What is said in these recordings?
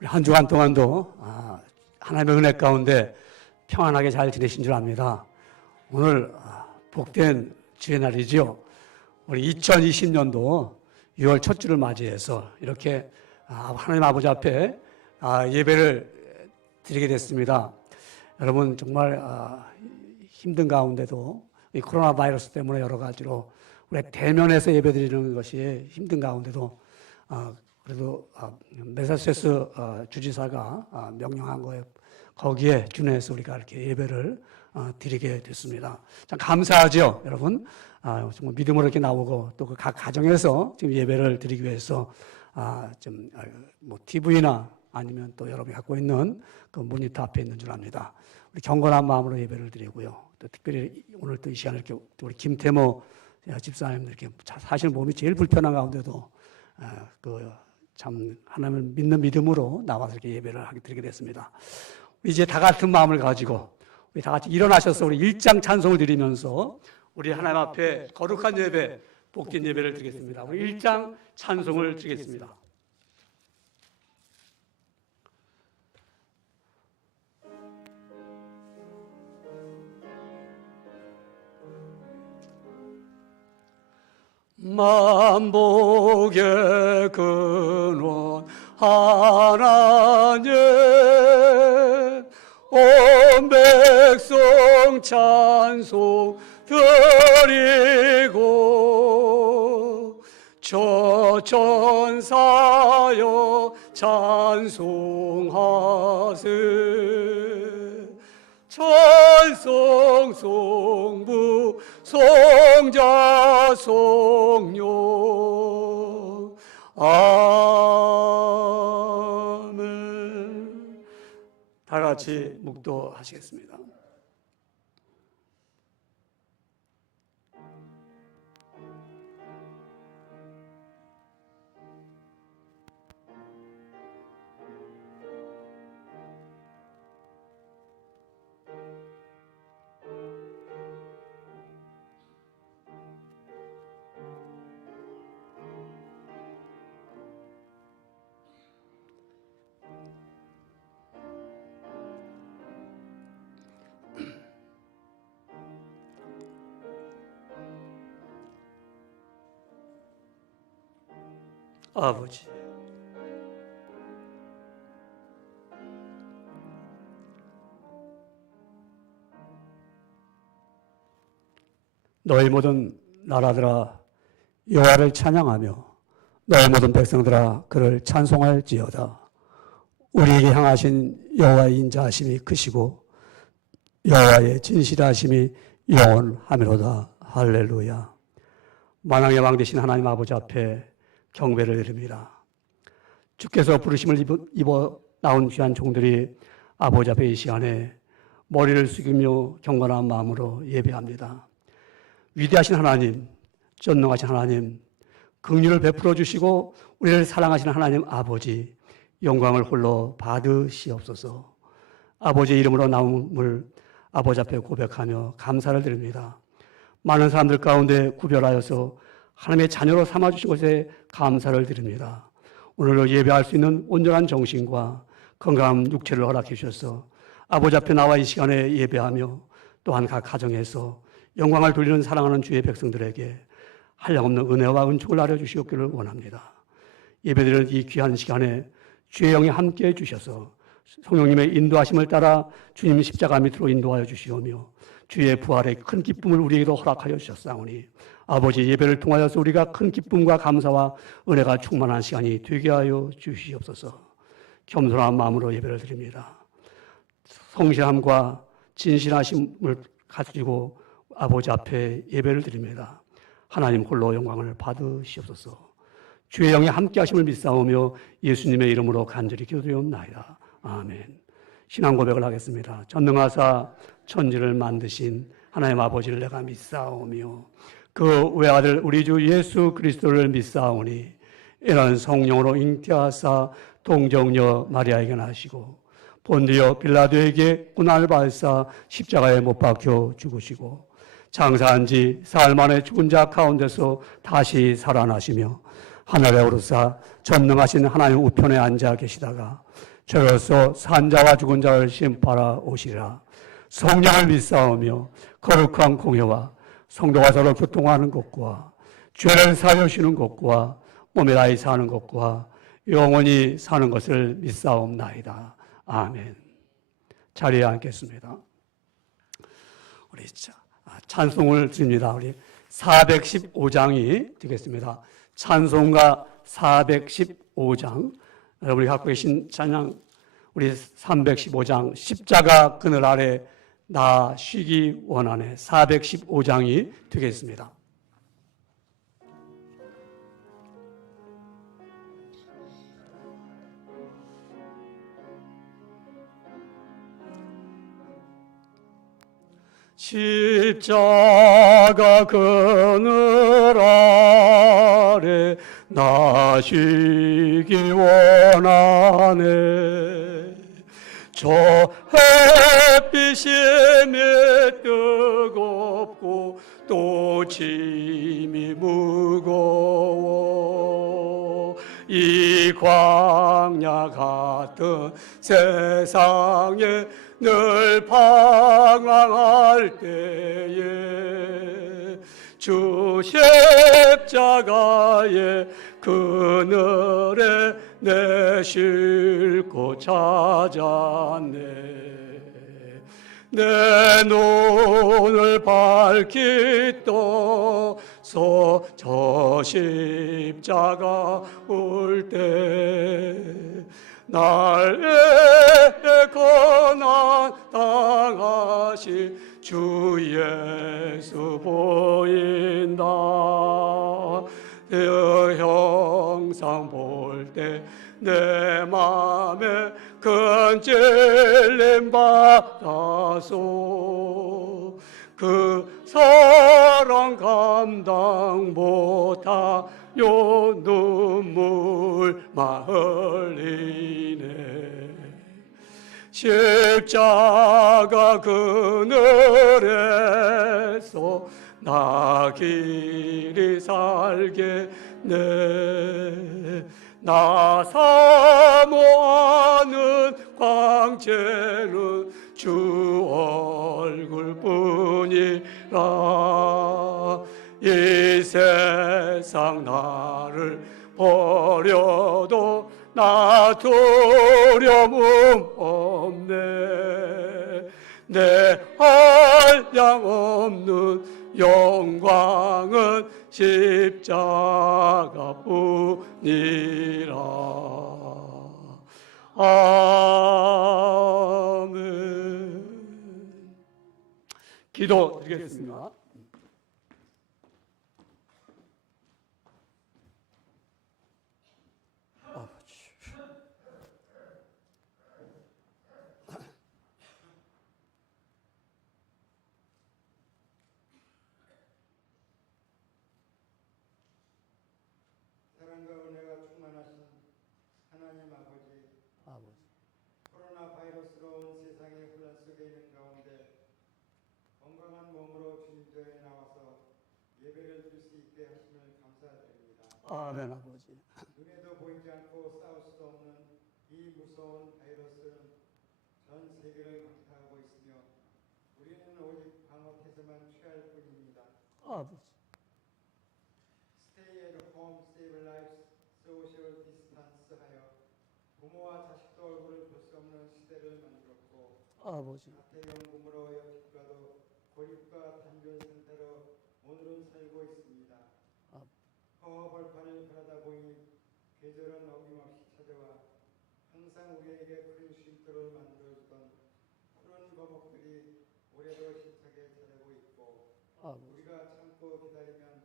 우리 한 주간 동안도 하나님의 은혜 가운데 평안하게 잘 지내신 줄 압니다. 오늘 복된 주의 날이죠. 우리 2020년도 6월 첫 주를 맞이해서 이렇게 하나님 아버지 앞에 예배를 드리게 됐습니다. 여러분 정말 힘든 가운데도 이 코로나 바이러스 때문에 여러 가지로 우리 대면에서 예배 드리는 것이 힘든 가운데도 그래도 매사추세츠 주지사가 명령한 거에 거기에 준해서 우리가 이렇게 예배를 드리게 됐습니다. 참 감사하죠, 여러분. 정말 믿음으로 이렇게 나오고 또 그 각 가정에서 지금 예배를 드리기 위해서 뭐 TV나 아니면 또 여러분이 갖고 있는 그 모니터 앞에 있는 줄 압니다. 우리 경건한 마음으로 예배를 드리고요. 또 특별히 오늘 또 이 시간에 이렇게 우리 김태모 집사님 이렇게 사실 몸이 제일 불편한 가운데도 참 하나님을 믿는 믿음으로 나와서 이렇게 예배를 하게 드리게 됐습니다. 이제 다 같은 마음을 가지고 우리 다 같이 일어나셔서 우리 일장 찬송을 드리면서 우리 하나님 앞에 거룩한 예배, 복된 예배를 드리겠습니다. 우리 일장 찬송을 드리겠습니다. 만복의 근원 하나님 온 백성 찬송 드리고 저 천사여 찬송하세 찬송 송부 송자 송요 아멘. 다 같이 묵도하시겠습니다. 아버지, 너희 모든 나라들아 여호와를 찬양하며 너희 모든 백성들아 그를 찬송할지어다. 우리에게 향하신 여호와의 인자하심이 크시고 여호와의 진실하심이 영원하미로다. 할렐루야. 만왕의 왕 되신 하나님 아버지 앞에 경배를 드립니다. 주께서 부르심을 입어 나온 귀한 종들이 아버지 앞에 이 시간에 머리를 숙이며 경건한 마음으로 예배합니다. 위대하신 하나님, 전능하신 하나님, 긍휼을 베풀어 주시고 우리를 사랑하시는 하나님 아버지, 영광을 홀로 받으시옵소서. 아버지의 이름으로 나옴을 아버지 앞에 고백하며 감사를 드립니다. 많은 사람들 가운데 구별하여서 하나님의 자녀로 삼아주신 것에 감사를 드립니다. 오늘로 예배할 수 있는 온전한 정신과 건강한 육체를 허락해 주셔서 아버지 앞에 나와 이 시간에 예배하며 또한 각 가정에서 영광을 돌리는 사랑하는 주의 백성들에게 한량없는 은혜와 은총을 알려주시옵기를 원합니다. 예배드리는 이 귀한 시간에 주의 영이 함께해 주셔서 성령님의 인도하심을 따라 주님 십자가 밑으로 인도하여 주시오며 주의 부활의 큰 기쁨을 우리에게도 허락하여 주셨사오니 아버지 예배를 통하여서 우리가 큰 기쁨과 감사와 은혜가 충만한 시간이 되게 하여 주시옵소서. 겸손한 마음으로 예배를 드립니다. 성실함과 진실하심을 가지고 아버지 앞에 예배를 드립니다. 하나님 홀로 영광을 받으시옵소서. 주의 영이 함께 하심을 믿사오며 예수님의 이름으로 간절히 기도드리옵나이다. 아멘. 신앙 고백을 하겠습니다. 전능하사 천지를 만드신 하나님 아버지를 내가 믿사오며 그 외아들 우리 주 예수 그리스도를 믿사오니 이는 성령으로 잉태하사 동정녀 마리아에게 나시고 본디오 빌라도에게 고난을 받으사 십자가에 못 박혀 죽으시고 장사한 지 사흘 만에 죽은 자 가운데서 다시 살아나시며 하늘에 오르사 전능하신 하나님 우편에 앉아 계시다가 저로서 산자와 죽은 자를 심판하러 오시리라. 성령을 믿사오며 거룩한 공회와 성도가 서로 교통하는 것과 죄를 사여주시는 것과 몸에 나이 사는 것과 영원히 사는 것을 믿사옵나이다. 아멘. 자리에 앉겠습니다. 우리 찬송을 드립니다. 우리 415장이 되겠습니다. 찬송가 415장. 여러분이 갖고 계신 찬양 우리 315장 십자가 그늘 아래 나 쉬기 원하네 415장이 되겠습니다. 십자가 그늘 아래 나 쉬기 원하네. 저 햇빛이 뜨겁고 또 짐이 무거워 이 광야 같은 세상에 늘 방황할 때에 주 십자가의 그늘에 내 쉴 곳 찾았네. 내 눈을 밝히 떠서 저 십자가 올 때 날 고난 당하신 주 예수 보인다. 그 형상 볼 때 내 맘에 큰 찔림 받아서 그 사랑 감당 못하여 눈물만 흘리네. 십자가 그늘에서 나 길이 살겠네. 나 사모하는 광채는 주 얼굴뿐이라. 이 세상 나를 버려도 나 두려움 없네. 내 한량 없는 영광은 십자가뿐이라. 아멘. 기도 드리겠습니다. 사랑과 은혜가 충만하신 하나님 아버지, 코로나 바이러스로 온 세상의 혼란 속에 있는 가운데 건강한 몸으로 주님좌에 나와서 예배를 드릴 수 있게 하심을 감사드립니다. 아멘. 아버지. 눈에도 보이지 않고 싸울 수도 없는 이 무서운 바이러스는 전 세계를 강타하고 있으며 우리는 오직 방어 태세만 취할 뿐입니다. 아버지. Stay at home, save lives, social distance 하여 부모와 자식도 얼굴을 볼 수 없는 시대를 만들었고 아버지. 가택연금으로 여기가도 고립과 단절 상태로 오늘은 살고 있습니다. 허허벌판을 바라다 보니 계절은 어김없이 찾아와 항상 우리에게 큰 쉼터를 만들어주던 푸른 거목들이 올해도 힘차게 자라고 있고 우리가 참고 기다리면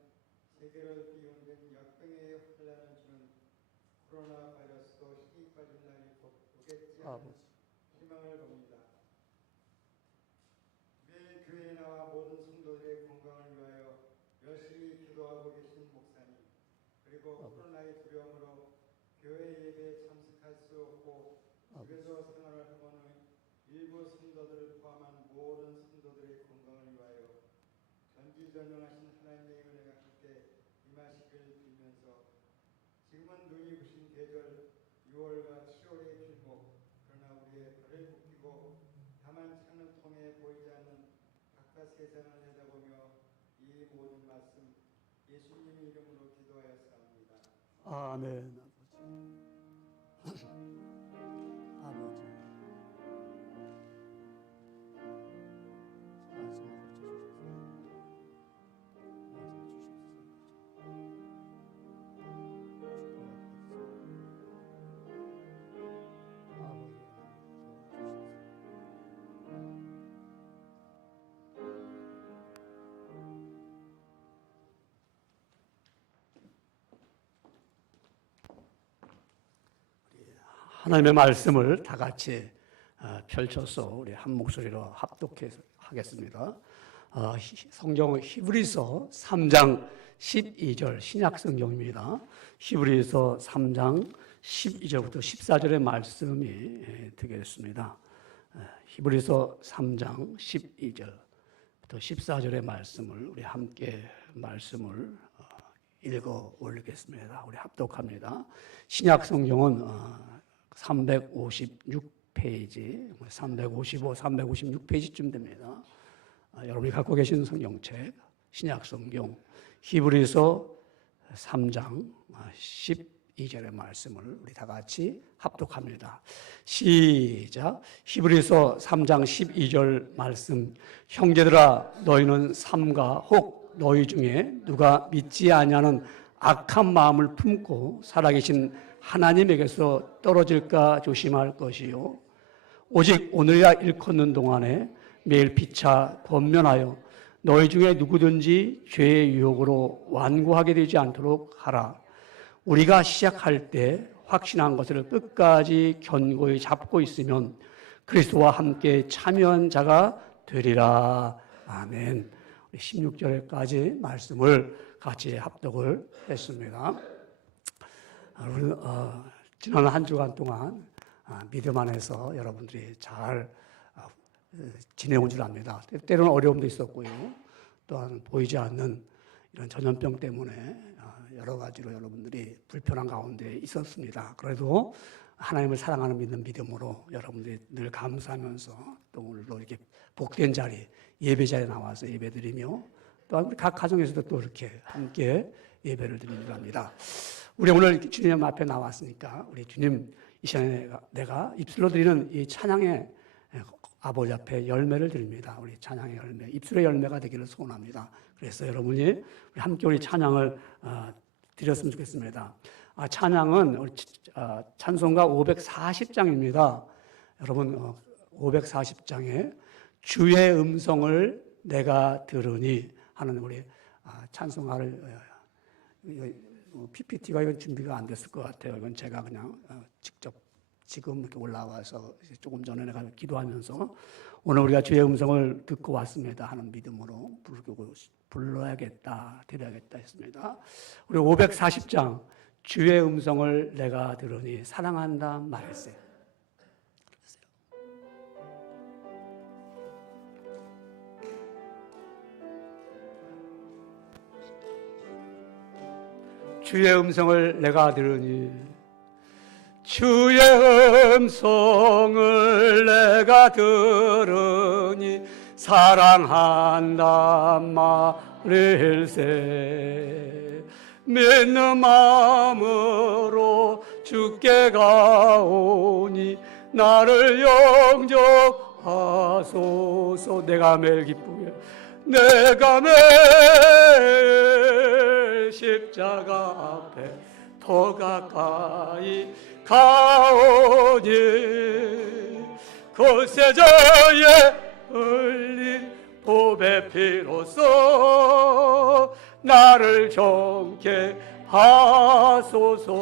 세계를 뒤흔든 역병의 혼란을 주는 코로나 바이러스도 힘이 빠진 날이 곧 오겠지 하는 희망을 봅니다. 매일 교회에 나와 모든 성도들의 건강을 위하여 열심히 기도하고 계신 목사님, 그리고 코로나의 두려움으로 교회 예배에 참석할 수 없고 집에서 생활을 하고는 일부 성도들을 포함한 모든 성도들의 건강을 위하여 전지전능하신 하나님의 은혜가 함께 임하시길 빌면서 지금은 눈이 부신 계절 6월과 7월의 길목 마음속에 불을 굽히고 다만 창을 통해 보이지 않는 바깥 세상을 내다보며 이 모든 말씀 예수님의 이름으로 기도하였사옵니다. 아멘. 아버지. 하나님의 말씀을 다 같이 펼쳐서 우리 한 목소리로 합독하겠습니다. 성경은 히브리서 3장 12절 신약 성경입니다. 히브리서 3장 12절부터 14절의 말씀이 되겠습니다. 히브리서 3장 12절부터 14절의 말씀을 우리 함께 말씀을 읽어 올리겠습니다. 우리 합독합니다. 신약 성경은 356페이지, 355, 356페이지쯤 됩니다. 여러분이 갖고 계신 성경책, 신약 성경, 히브리서 3장 12절의 말씀을 우리 다 같이 합독합니다. 시작. 히브리서 3장 12절 말씀. 형제들아, 너희는 삼가 혹 너희 중에 누가 믿지 아니하는 악한 마음을 품고 살아계신 하나님에게서 떨어질까 조심할 것이요. 오직 오늘이야 일컫는 동안에 매일 피차 권면하여 너희 중에 누구든지 죄의 유혹으로 완고하게 되지 않도록 하라. 우리가 시작할 때 확신한 것을 끝까지 견고히 잡고 있으면 그리스도와 함께 참여한 자가 되리라. 아멘. 16절까지 말씀을 같이 합독을 했습니다. 여러분, 지난 한 주간 동안 믿음 안에서 여러분들이 잘 지내온 줄 압니다. 때로는 어려움도 있었고요. 또한 보이지 않는 이런 전염병 때문에 여러 가지로 여러분들이 불편한 가운데 있었습니다. 그래도 하나님을 사랑하는 믿음으로 여러분들이 늘 감사하면서 또 오늘도 이렇게 복된 자리, 예배 자리에 나와서 예배드리며 또한 우리 각 가정에서도 또 이렇게 함께 예배를 드리려 합니다. 우리 오늘 주님 앞에 나왔으니까 우리 주님 이 시간에 내가 입술로 드리는 이 찬양의 아버지 앞에 열매를 드립니다. 우리 찬양의 열매, 입술의 열매가 되기를 소원합니다. 그래서 여러분이 함께 우리 찬양을 드렸으면 좋겠습니다. 찬양은 우리 찬송가 540장입니다. 여러분 540장에 주의 음성을 내가 들으니 하는 우리 찬송가를 PPT가 이건 준비가 안 됐을 것 같아요. 이건 제가 그냥 직접 지금 이렇게 올라와서 조금 전에 내가 기도하면서 오늘 우리가 주의 음성을 듣고 왔습니다 하는 믿음으로 불러야겠다, 드려야겠다 했습니다. 우리 540장 주의 음성을 내가 들으니 사랑한다 말했어요. 주의 음성을 내가 들으니 주의 음성을 내가 들으니 사랑한다 말일세 믿는 마음으로 주께 가오니 나를 영접하소서. 내가 매일 기쁘게 내가 매일 십자가 앞에 더 가까이 가오니 그 세자에 흘린 보배 피로써 나를 정케 하소서.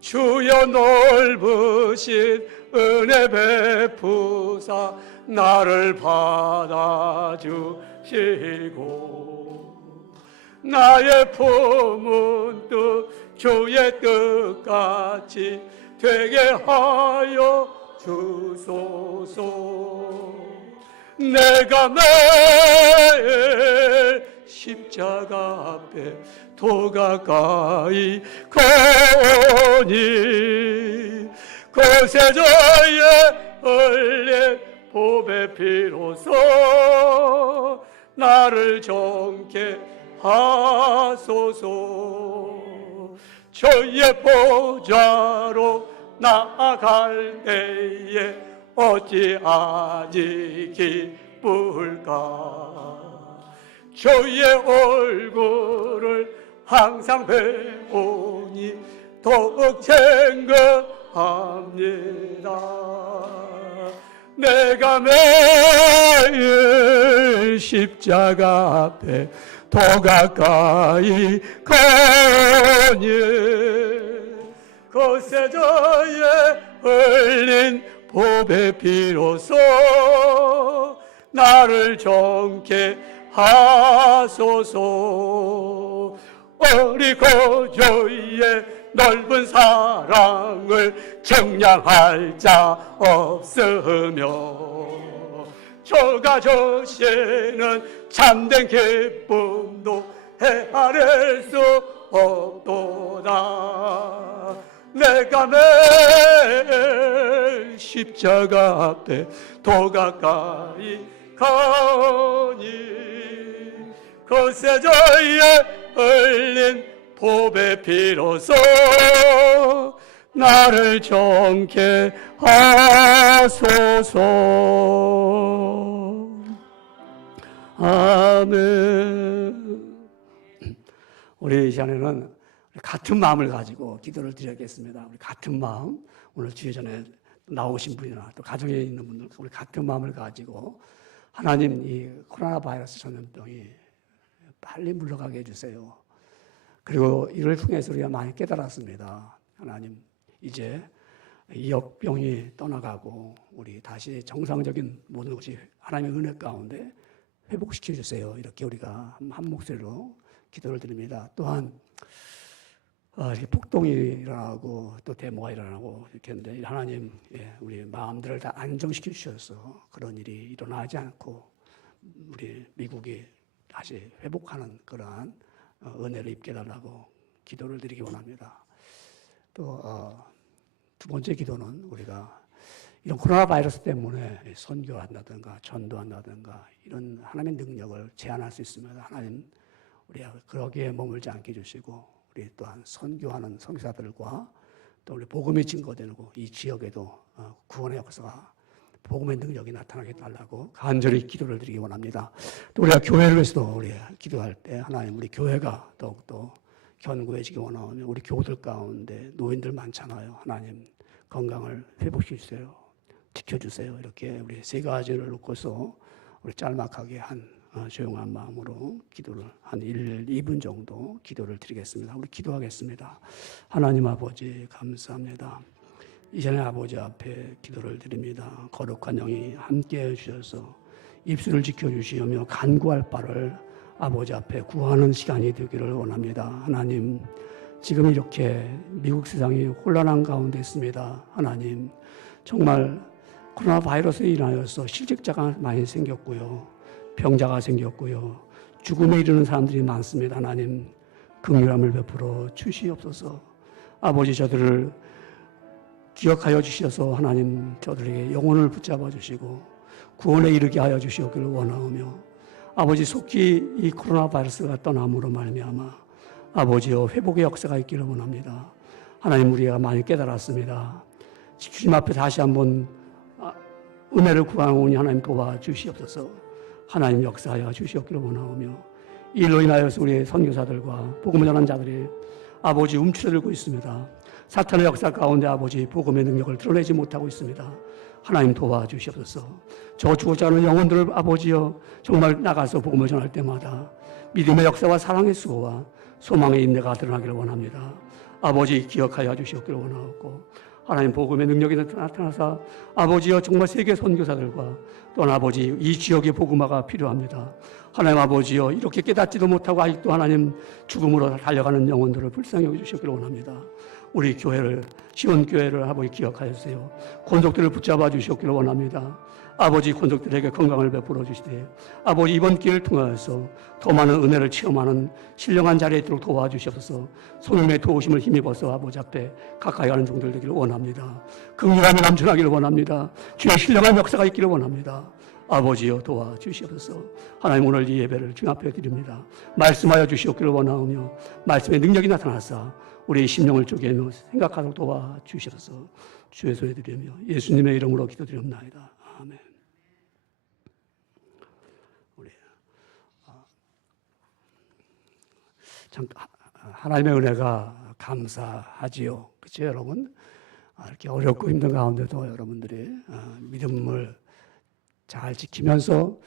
주여 넓으신 은혜 베푸사 나를 받아주시고 나의 품은 뜻 주의 뜻같이 되게 하여 주소서. 내가 매일 십자가 앞에 더 가까이 가오니 거세자의 흘린 보배 피로써 나를 정케 하소서. 주의 보좌로 나아갈 때에 어찌하니 기쁠까. 주의 얼굴을 항상 배우니 더욱 챙겨합니다. 내가 매일 십자가 앞에 더 가까이 가니 거세자의 흘린 보배 피로써 나를 정케 하소서. 어리고 주의 넓은 사랑을 청량할 자 없으며 저가 주시는 참된 기쁨도 헤아릴 수 없도다. 내가 매일 십자가 앞에 더 가까이 가니 거세자의 흘린 보배 피로써 나를 정케 하소서. 아멘. 우리 이 시간에는 같은 마음을 가지고 기도를 드리겠습니다. 우리 같은 마음, 오늘 주의 전에 나오신 분이나 또 가정에 있는 분들, 우리 같은 마음을 가지고 하나님, 이 코로나 바이러스 전염병이 빨리 물러가게 해주세요. 그리고 이를 통해서 우리가 많이 깨달았습니다. 하나님, 이제 이 역병이 떠나가고 우리 다시 정상적인 모든 것이 하나님의 은혜 가운데 회복시켜 주세요. 이렇게 우리가 한 목소리로 기도를 드립니다. 또한 이렇게 폭동이 일어나고 또 데모가 일어나고 이렇게 했는데 하나님, 우리 마음들을 다 안정시켜 주셔서 그런 일이 일어나지 않고 우리 미국이 다시 회복하는 그러한 은혜를 입게 달라고 기도를 드리기 원합니다. 또 두 번째 기도는 우리가 이런 코로나 바이러스 때문에 선교한다든가 전도한다든가 이런 하나님의 능력을 제한할 수 있습니다. 하나님, 우리가 그러기에 머물지 않게 해주시고 우리 또한 선교하는 선교사들과 또 우리 복음이 증거되고 이 지역에도 구원의 역사가 복음의 능력이 나타나게 해달라고 간절히 기도를 드리기 원합니다. 또 우리가 교회를 위해서도 우리 기도할 때 하나님, 우리 교회가 더욱더 견고해지기 원하며 우리 교우들 가운데 노인들 많잖아요. 하나님, 건강을 회복시켜 주세요. 지켜주세요. 이렇게 우리 세 가지를 놓고서 우리 짤막하게 한 조용한 마음으로 기도를 한 1, 2분 정도 기도를 드리겠습니다. 우리 기도하겠습니다. 하나님 아버지, 감사합니다. 이전에 아버지 앞에 기도를 드립니다. 거룩한 영이 함께해 주셔서 입술을 지켜주시며 간구할 바를 아버지 앞에 구하는 시간이 되기를 원합니다. 하나님, 지금 이렇게 미국 세상이 혼란한 가운데 있습니다. 하나님, 정말 코로나 바이러스에 인하여서 실직자가 많이 생겼고요. 병자가 생겼고요. 죽음에 이르는 사람들이 많습니다. 하나님, 긍휼함을 베풀어 주시옵소서. 아버지, 저들을 기억하여 주셔서 하나님, 저들에게 영혼을 붙잡아 주시고 구원에 이르게 하여 주시옵기를 원하오며 아버지, 속히 이 코로나 바이러스가 떠남으로 말미암아 아버지여 회복의 역사가 있기를 원합니다. 하나님, 우리가 많이 깨달았습니다. 주님 앞에 다시 한번 은혜를 구하오니 하나님 도와주시옵소서. 하나님 역사하여 주시옵기를 원하오며 이로 인하여서 우리 선교사들과 복음을 전하는 자들이 아버지 움츠러들고 있습니다. 사탄의 역사 가운데 아버지 복음의 능력을 드러내지 못하고 있습니다. 하나님 도와주시옵소서. 저 죽어지 않은 영혼들을 아버지여 정말 나가서 복음을 전할 때마다 믿음의 역사와 사랑의 수고와 소망의 인내가 드러나기를 원합니다. 아버지 기억하여 주시옵기를 원하옵고 하나님 복음의 능력이 나타나서 아버지여 정말 세계 선교사들과 또한 아버지 이 지역의 복음화가 필요합니다. 하나님 아버지여 이렇게 깨닫지도 못하고 아직도 하나님 죽음으로 달려가는 영혼들을 불쌍히 여겨주시기를 원합니다. 우리 교회를 시온교회를 아버지 기억하여 주세요. 권속들을 붙잡아 주시기를 원합니다. 아버지 권속들에게 건강을 베풀어 주시되 아버지 이번 기회를 통하여서 더 많은 은혜를 체험하는 신령한 자리에 있도록 도와주시옵소서. 성령의 도우심을 힘입어서 아버지 앞에 가까이 가는 종들 되기를 원합니다. 긍휼함이 넘쳐나기를 원합니다. 주의 신령한 역사가 있기를 원합니다. 아버지여 도와주시옵소서. 하나님 오늘 이 예배를 주님 앞에 드립니다. 말씀하여 주시옵기를 원하오며 말씀의 능력이 나타나사 우리의 심령을 쪼개며 생각하도록 도와주시옵소서. 주의 손에 드리며 예수님의 이름으로 기도드립니다. 아멘. 우리 참 하나님의 은혜가 감사하지요. 그렇죠, 여러분? 이렇게 어렵고 힘든 가운데도 여러분들이 믿음을 잘 지키면서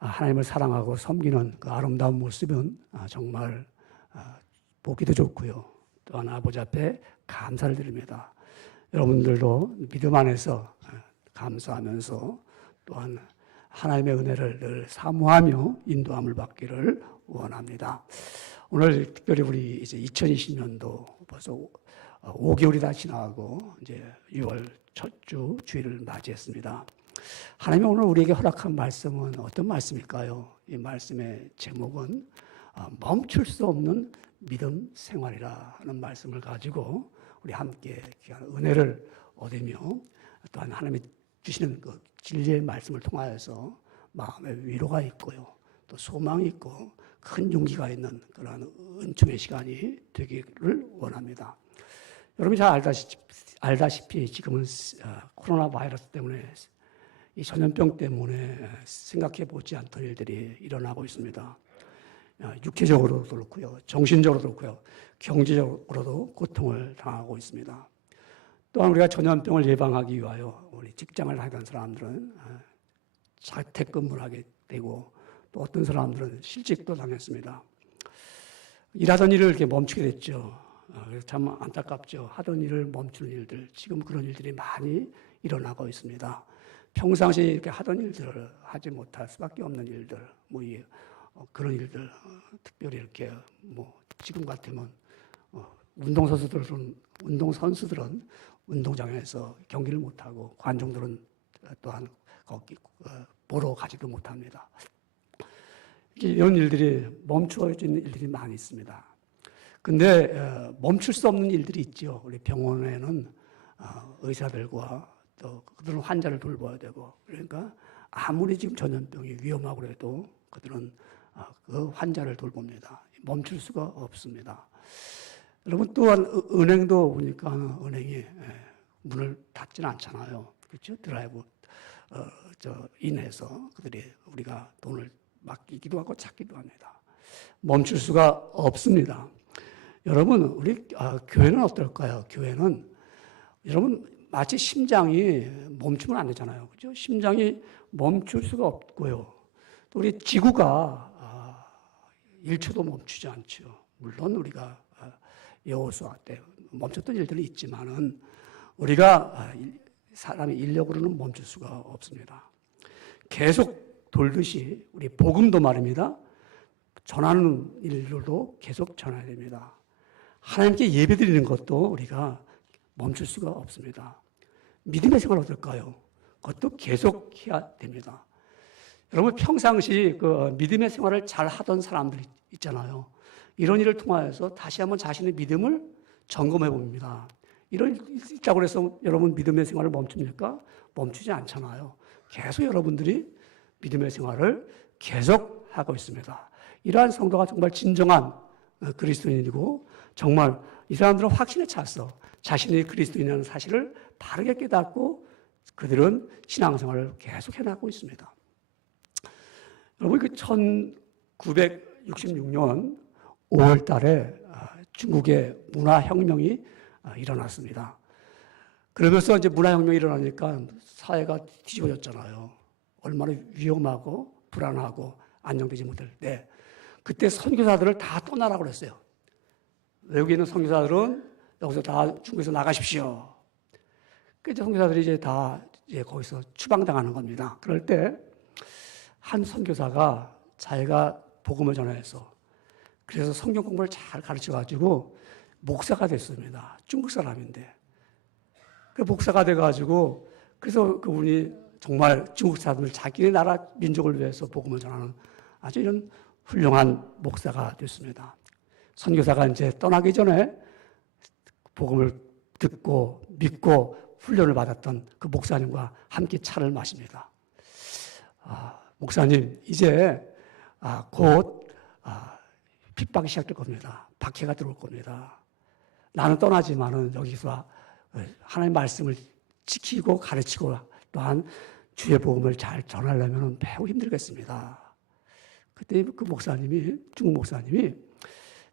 하나님을 사랑하고 섬기는 그 아름다운 모습은 정말 보기도 좋고요. 또한 아버지 앞에 감사를 드립니다. 여러분들도 믿음 안에서 감사하면서 또한 하나님의 은혜를 늘 사모하며 인도함을 받기를 원합니다. 오늘 특별히 우리 이제 2020년도 벌써 5개월이 다 지나고 이제 6월 첫 주 주일을 맞이했습니다. 하나님이 오늘 우리에게 허락한 말씀은 어떤 말씀일까요? 이 말씀의 제목은 멈출 수 없는 믿음 생활이라 하는 말씀을 가지고 우리 함께 귀한 은혜를 얻으며 또한 하나님이 주시는 그 진리의 말씀을 통하여서 마음의 위로가 있고요. 또 소망이 있고 큰 용기가 있는 그러한 은총의 시간이 되기를 원합니다. 여러분이 잘 알다시피 지금은 코로나 바이러스 때문에 이 전염병 때문에 생각해 보지 않던 일들이 일어나고 있습니다. 육체적으로도 그렇고요. 정신적으로도 그렇고요. 경제적으로도 고통을 당하고 있습니다. 또한 우리가 전염병을 예방하기 위하여 우리 직장을 하던 사람들은 자택근무를 하게 되고 또 어떤 사람들은 실직도 당했습니다. 일하던 일을 이렇게 멈추게 됐죠. 그래서 참 안타깝죠. 하던 일을 멈추는 일들, 지금 그런 일들이 많이 일어나고 있습니다. 평상시에 이렇게 하던 일들을 하지 못할 수밖에 없는 일들, 그런 일들, 특별히 이렇게 지금 같으면 운동선수들은 운동장에서 경기를 못하고 관중들은 또한 거기 보러 가지도 못합니다. 이런 일들이 멈추어지는 일들이 많이 있습니다. 근데 멈출 수 없는 일들이 있죠. 우리 병원에는 의사들과 또 그들은 환자를 돌봐야 되고, 그러니까 아무리 지금 전염병이 위험하고 해도 그들은 그 환자를 돌봅니다. 멈출 수가 없습니다. 여러분 또한 은행도 보니까 은행이 문을 닫지는 않잖아요. 그렇죠? 드라이브 인해서 그들이 우리가 돈을 맡기기도 하고 찾기도 합니다. 멈출 수가 없습니다. 여러분 우리 교회는 어떨까요? 교회는 여러분 마치 심장이 멈추면 안 되잖아요. 그죠? 심장이 멈출 수가 없고요. 또 우리 지구가 1초도 멈추지 않죠. 물론 우리가 여호수아 때 멈췄던 일들이 있지만은 우리가 사람의 인력으로는 멈출 수가 없습니다. 계속 돌듯이 우리 복음도 말입니다. 전하는 일로도 계속 전해야 됩니다. 하나님께 예배드리는 것도 우리가 멈출 수가 없습니다. 믿음의 생활 어떨까요? 그것도 계속 해야 됩니다. 여러분 평상시 그 믿음의 생활을 잘 하던 사람들이 있잖아요. 이런 일을 통하여서 다시 한번 자신의 믿음을 점검해 봅니다. 이런 일이 있다고 해서 여러분 믿음의 생활을 멈춥니까? 멈추지 않잖아요. 계속 여러분들이 믿음의 생활을 계속 하고 있습니다. 이러한 성도가 정말 진정한 그리스도인이고 정말 이 사람들은 확신에 차서 자신이 그리스도인이라는 사실을 바르게 깨닫고 그들은 신앙생활을 계속 해나가고 있습니다. 여러분 그 1966년 5월 달에 중국의 문화혁명이 일어났습니다. 그러면서 이제 문화혁명이 일어나니까 사회가 뒤집어졌잖아요. 얼마나 위험하고 불안하고 안정되지 못할 때 그때 선교사들을 다 떠나라고 그랬어요. 외국에 있는 선교사들은 여기서 다 중국에서 나가십시오. 그래서 선교사들이 이제 다 거기서 추방당하는 겁니다. 그럴 때 한 선교사가 자기가 복음을 전해서 그래서 성경 공부를 잘 가르쳐가지고 목사가 됐습니다. 중국 사람인데. 그 목사가 돼가지고 그래서 그분이 정말 중국 사람들 자기네 나라 민족을 위해서 복음을 전하는 아주 이런 훌륭한 목사가 됐습니다. 선교사가 이제 떠나기 전에 복음을 듣고 믿고 훈련을 받았던 그 목사님과 함께 차를 마십니다. 목사님, 이제 곧 핍박이 시작될 겁니다. 박해가 들어올 겁니다. 나는 떠나지만은 여기서 하나님의 말씀을 지키고 가르치고 또한 주의 복음을 잘 전하려면 매우 힘들겠습니다. 그때 그 목사님이, 중국 목사님이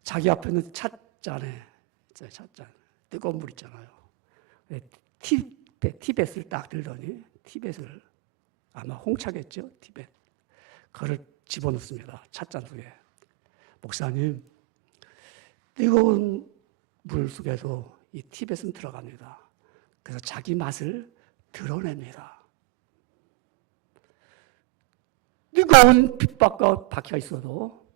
자기 앞에 있는 찻잔에, 뜨거운 물 있잖아요. 티벳을 딱 들더니, 티벳을, 아마 홍차겠죠? 티벳. 그걸 집어넣습니다. 찻잔 속에. 목사님, 뜨거운 물 속에도 이 티벳은 들어갑니다. 그래서 자기 맛을 드러냅니다. 뜨거운 핍박과 박해가 있어도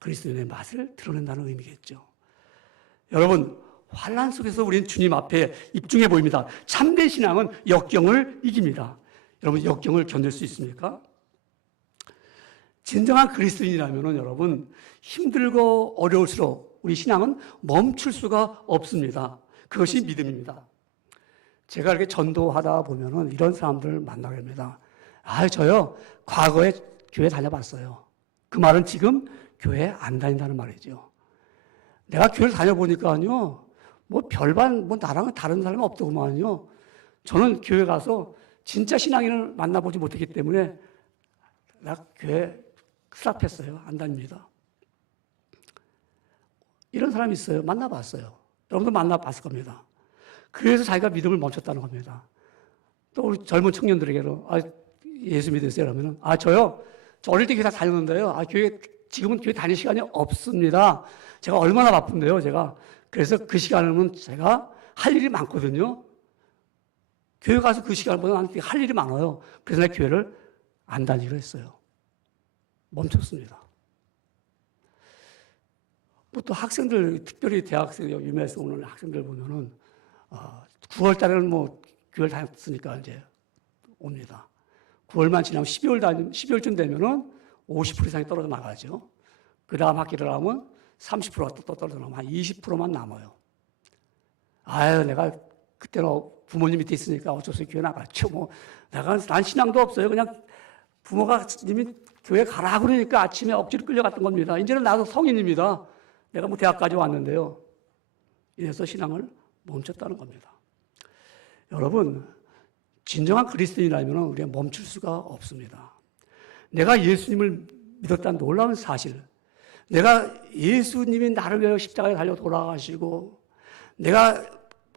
그리스도인의 맛을 드러낸다는 의미겠죠. 여러분, 환난 속에서 우리는 주님 앞에 입중해 보입니다. 참된 신앙은 역경을 이깁니다. 여러분, 역경을 견딜 수 있습니까? 진정한 그리스도인이라면 여러분, 힘들고 어려울수록 우리 신앙은 멈출 수가 없습니다. 그것이 믿음입니다. 제가 이렇게 전도하다 보면은 이런 사람들을 만나게 됩니다. 저요, 과거에 교회 다녀봤어요. 그 말은 지금 교회 안 다닌다는 말이죠. 내가 교회를 다녀보니까요, 별반, 나랑은 다른 사람이 없더구만요. 저는 교회 가서 진짜 신앙인을 만나보지 못했기 때문에 나 교회 스랍했어요. 안 다닙니다. 이런 사람이 있어요. 만나봤어요. 여러분도 만나봤을 겁니다. 그래서 자기가 믿음을 멈췄다는 겁니다. 또 우리 젊은 청년들에게도 예수 믿으세요? 그러면 저요. 저 어릴 때 교회 다 다녔는데요. 지금은 교회 다닐 시간이 없습니다. 제가 얼마나 바쁜데요, 제가. 그래서 그 시간은 제가 할 일이 많거든요. 교회 가서 그 시간보다 할 일이 많아요. 그래서 내가 교회를 안 다니기로 했어요. 멈췄습니다. 또 학생들, 특별히 대학생, 유메에서 오는 학생들 보면은, 9월 달에는 교회를 다녔으니까 이제 옵니다. 9월만 지나면 12월쯤 되면은 50% 이상이 떨어져 나가죠. 그 다음 학기를 하면 30%가 또 떨어져 나가면 한 20%만 남아요. 내가 그때는 부모님 밑에 있으니까 어쩔 수 없이 교회 나갔죠. 난 신앙도 없어요. 그냥 부모가 님이 교회 가라 그러니까 아침에 억지로 끌려갔던 겁니다. 이제는 나도 성인입니다. 내가 대학까지 왔는데요. 이래서 신앙을 멈췄다는 겁니다. 여러분, 진정한 그리스도인이라면 우리가 멈출 수가 없습니다. 내가 예수님을 믿었다는 놀라운 사실, 내가 예수님이 나를 위하여 십자가에 달려 돌아가시고, 내가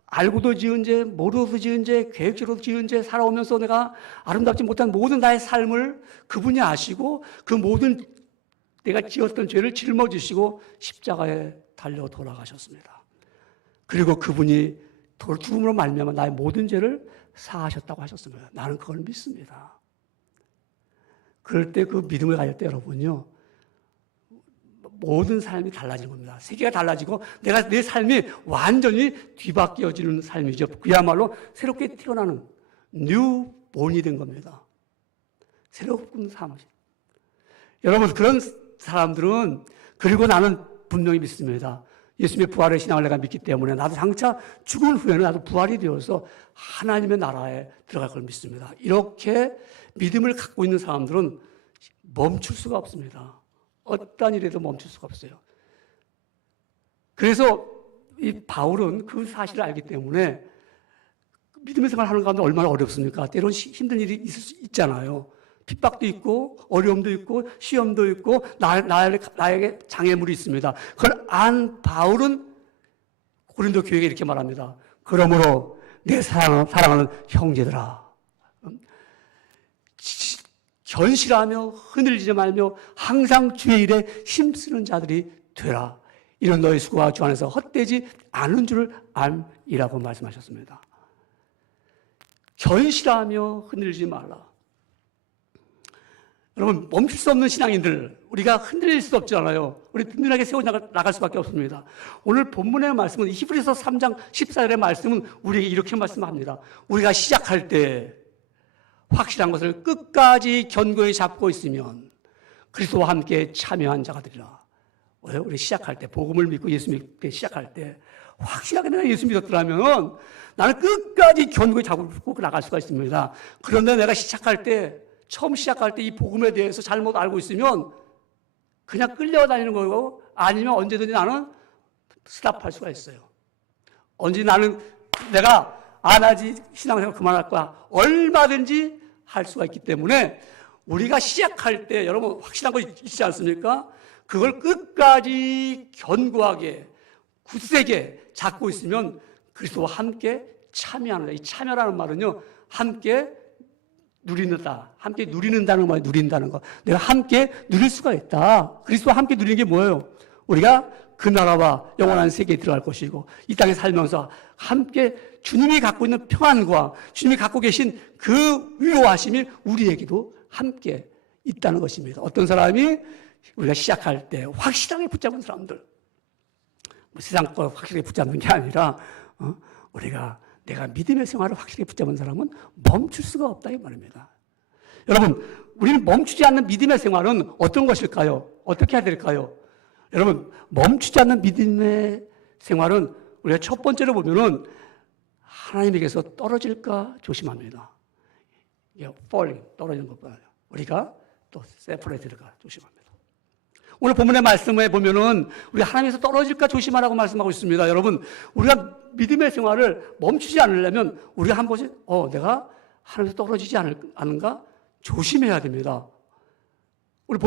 알고도 지은 죄, 모르고도 지은 죄, 계획적으로 지은 죄 살아오면서 내가 아름답지 못한 모든 나의 삶을 그분이 아시고 그 모든 내가 지었던 죄를 짊어지시고 십자가에 달려 돌아가셨습니다. 그리고 그분이 죽음으로 말미암아 나의 모든 죄를 사하셨다고 하셨습니다. 나는 그걸 믿습니다. 그럴 때 그 믿음을 가질 때 여러분요, 모든 삶이 달라지는 겁니다. 세계가 달라지고 내 삶이 완전히 뒤바뀌어지는 삶이죠. 그야말로 새롭게 태어나는 뉴본이 된 겁니다. 새로운 삶. 여러분, 그런 사람들은, 그리고 나는 분명히 믿습니다. 예수님의 부활의 신앙을 내가 믿기 때문에 나도 장차 죽은 후에는 나도 부활이 되어서 하나님의 나라에 들어갈 걸 믿습니다. 이렇게 믿음을 갖고 있는 사람들은 멈출 수가 없습니다. 어떤 일에도 멈출 수가 없어요. 그래서 이 바울은 그 사실을 알기 때문에 믿음의 생활을 하는 가운데 얼마나 어렵습니까? 때로는 힘든 일이 있을 수 있잖아요. 핍박도 있고 어려움도 있고 시험도 있고 나에게 장애물이 있습니다. 그걸 안 바울은 고린도 교회에 이렇게 말합니다. 그러므로 내 사랑하는 형제들아, 견실하며 흔들리지 말며 항상 주의 일에 힘쓰는 자들이 되라. 이런 너희 수고가 주 안에서 헛되지 않은 줄을 암이라고 말씀하셨습니다. 견실하며 흔들리지 말라. 여러분, 멈출 수 없는 신앙인들, 우리가 흔들릴 수 없잖아요. 우리 든든하게 세워 나갈 수밖에 없습니다. 오늘 본문의 말씀은, 히브리서 3장 14절의 말씀은 우리에게 이렇게 말씀합니다. 우리가 시작할 때 확실한 것을 끝까지 견고히 잡고 있으면 그리스도와 함께 참여한 자가 되리라. 우리 시작할 때, 복음을 믿고 예수 믿고 시작할 때 확실하게 내가 예수 믿었더라면 나는 끝까지 견고히 잡고 나갈 수가 있습니다. 그런데 내가 처음 시작할 때 이 복음에 대해서 잘못 알고 있으면 그냥 끌려다니는 거고, 아니면 언제든지 나는 스탑할 수가 있어요. 언제 내가 안 하지, 신앙생활 그만할 거야. 얼마든지 할 수가 있기 때문에 우리가 시작할 때 여러분 확실한 거 있지 않습니까? 그걸 끝까지 견고하게 굳세게 잡고 있으면 그리스도와 함께 참여하는 거예요. 이 참여라는 말은요, 함께 누린다. 함께 누리는다는 말, 누린다는 거. 내가 함께 누릴 수가 있다. 그리스도와 함께 누리는 게 뭐예요? 우리가 그 나라와 영원한 세계에 들어갈 것이고, 이 땅에 살면서 함께 주님이 갖고 있는 평안과 주님이 갖고 계신 그 위로하심이 우리에게도 함께 있다는 것입니다. 어떤 사람이 우리가 시작할 때 확실하게 붙잡은 사람들, 세상 거 확실하게 붙잡는 게 아니라 내가 믿음의 생활을 확실하게 붙잡은 사람은 멈출 수가 없다 이 말입니다. 여러분, 우리는 멈추지 않는 믿음의 생활은 어떤 것일까요? 어떻게 해야 될까요? 여러분, 멈추지 않는 믿음의 생활은 우리가 첫 번째로 보면은 하나님에게서 떨어질까 조심합니다. falling, 떨어지는 것보다 우리가 또 separate가 조심합니다. 오늘 본문의 말씀에 보면은 우리 하나님에서 떨어질까 조심하라고 말씀하고 있습니다. 여러분, 우리가 믿음의 생활을 멈추지 않으려면 우리가 한 번씩 내가 하나님에서 떨어지지 않은가 조심해야 됩니다. 우리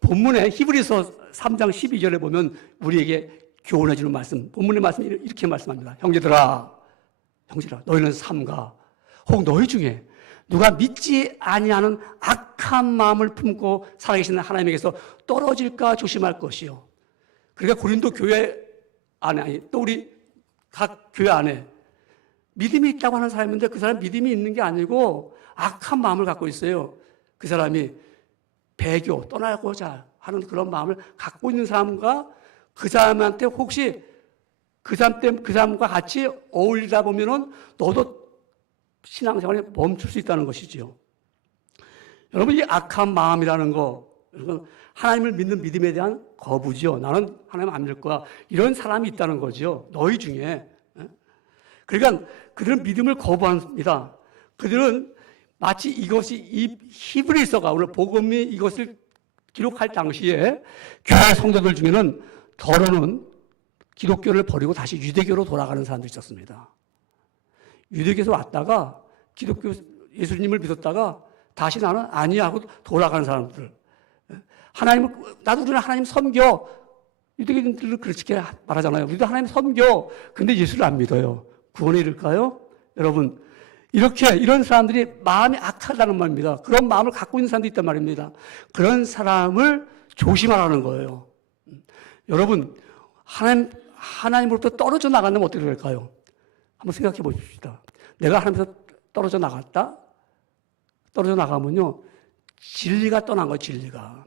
본문에 히브리서 3장 12절에 보면 우리에게 교훈해 주는 말씀, 본문의 말씀이 이렇게 말씀합니다. 형제들아, 너희는 삼가 혹 너희 중에 누가 믿지 아니하는 악한 마음을 품고 살아계시는 하나님에게서 떨어질까 조심할 것이요. 그러니까 고린도 교회 안에, 또 우리 각 교회 안에 믿음이 있다고 하는 사람인데 그 사람 믿음이 있는 게 아니고 악한 마음을 갖고 있어요. 그 사람이 배교, 떠나고자 하는 그런 마음을 갖고 있는 사람과 그 사람한테 혹시 그 사람과 같이 어울리다 보면은 너도 신앙생활에 멈출 수 있다는 것이지요. 여러분, 이 악한 마음이라는 거, 하나님을 믿는 믿음에 대한 거부지요. 나는 하나님 안 믿을 거야. 이런 사람이 있다는 거죠. 너희 중에. 그러니까 그들은 믿음을 거부합니다. 그들은 마치 이것이 이 히브리서가 오늘 복음이 이것을 기록할 당시에 교회 성도들 중에는 더러는 기독교를 버리고 다시 유대교로 돌아가는 사람들이 있었습니다. 유대교에서 왔다가 기독교 예수님을 믿었다가 다시 나는 아니야 하고 돌아가는 사람들. 우리는 하나님 섬겨. 유대교인들은 그렇게 말하잖아요. 우리도 하나님 섬겨. 근데 예수를 안 믿어요. 구원에 이를까요? 여러분, 이런 사람들이 마음이 악하다는 말입니다. 그런 마음을 갖고 있는 사람도 있단 말입니다. 그런 사람을 조심하라는 거예요. 여러분, 하나님으로부터 떨어져 나간다면 어떻게 될까요? 한번 생각해 보십시다. 내가 하나님에서 떨어져 나갔다? 떨어져 나가면요, 진리가 떠난 거예요, 진리가.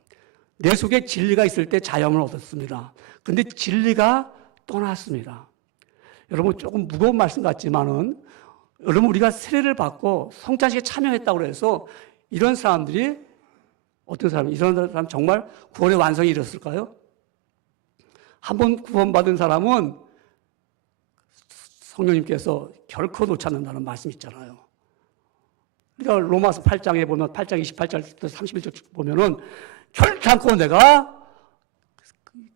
내 속에 진리가 있을 때 자유함을 얻었습니다. 근데 진리가 떠났습니다. 여러분, 조금 무거운 말씀 같지만은, 여러분, 우리가 세례를 받고 성찬식에 참여했다고 해서 이런 사람들이, 이런 사람 정말 구원의 완성이 이뤘을까요? 한 번 구원받은 사람은 성령님께서 결코 놓지 않는다는 말씀 있잖아요. 그러니까 로마서 8장에 보면 8장 28절부터 31절 보면은 결단코 내가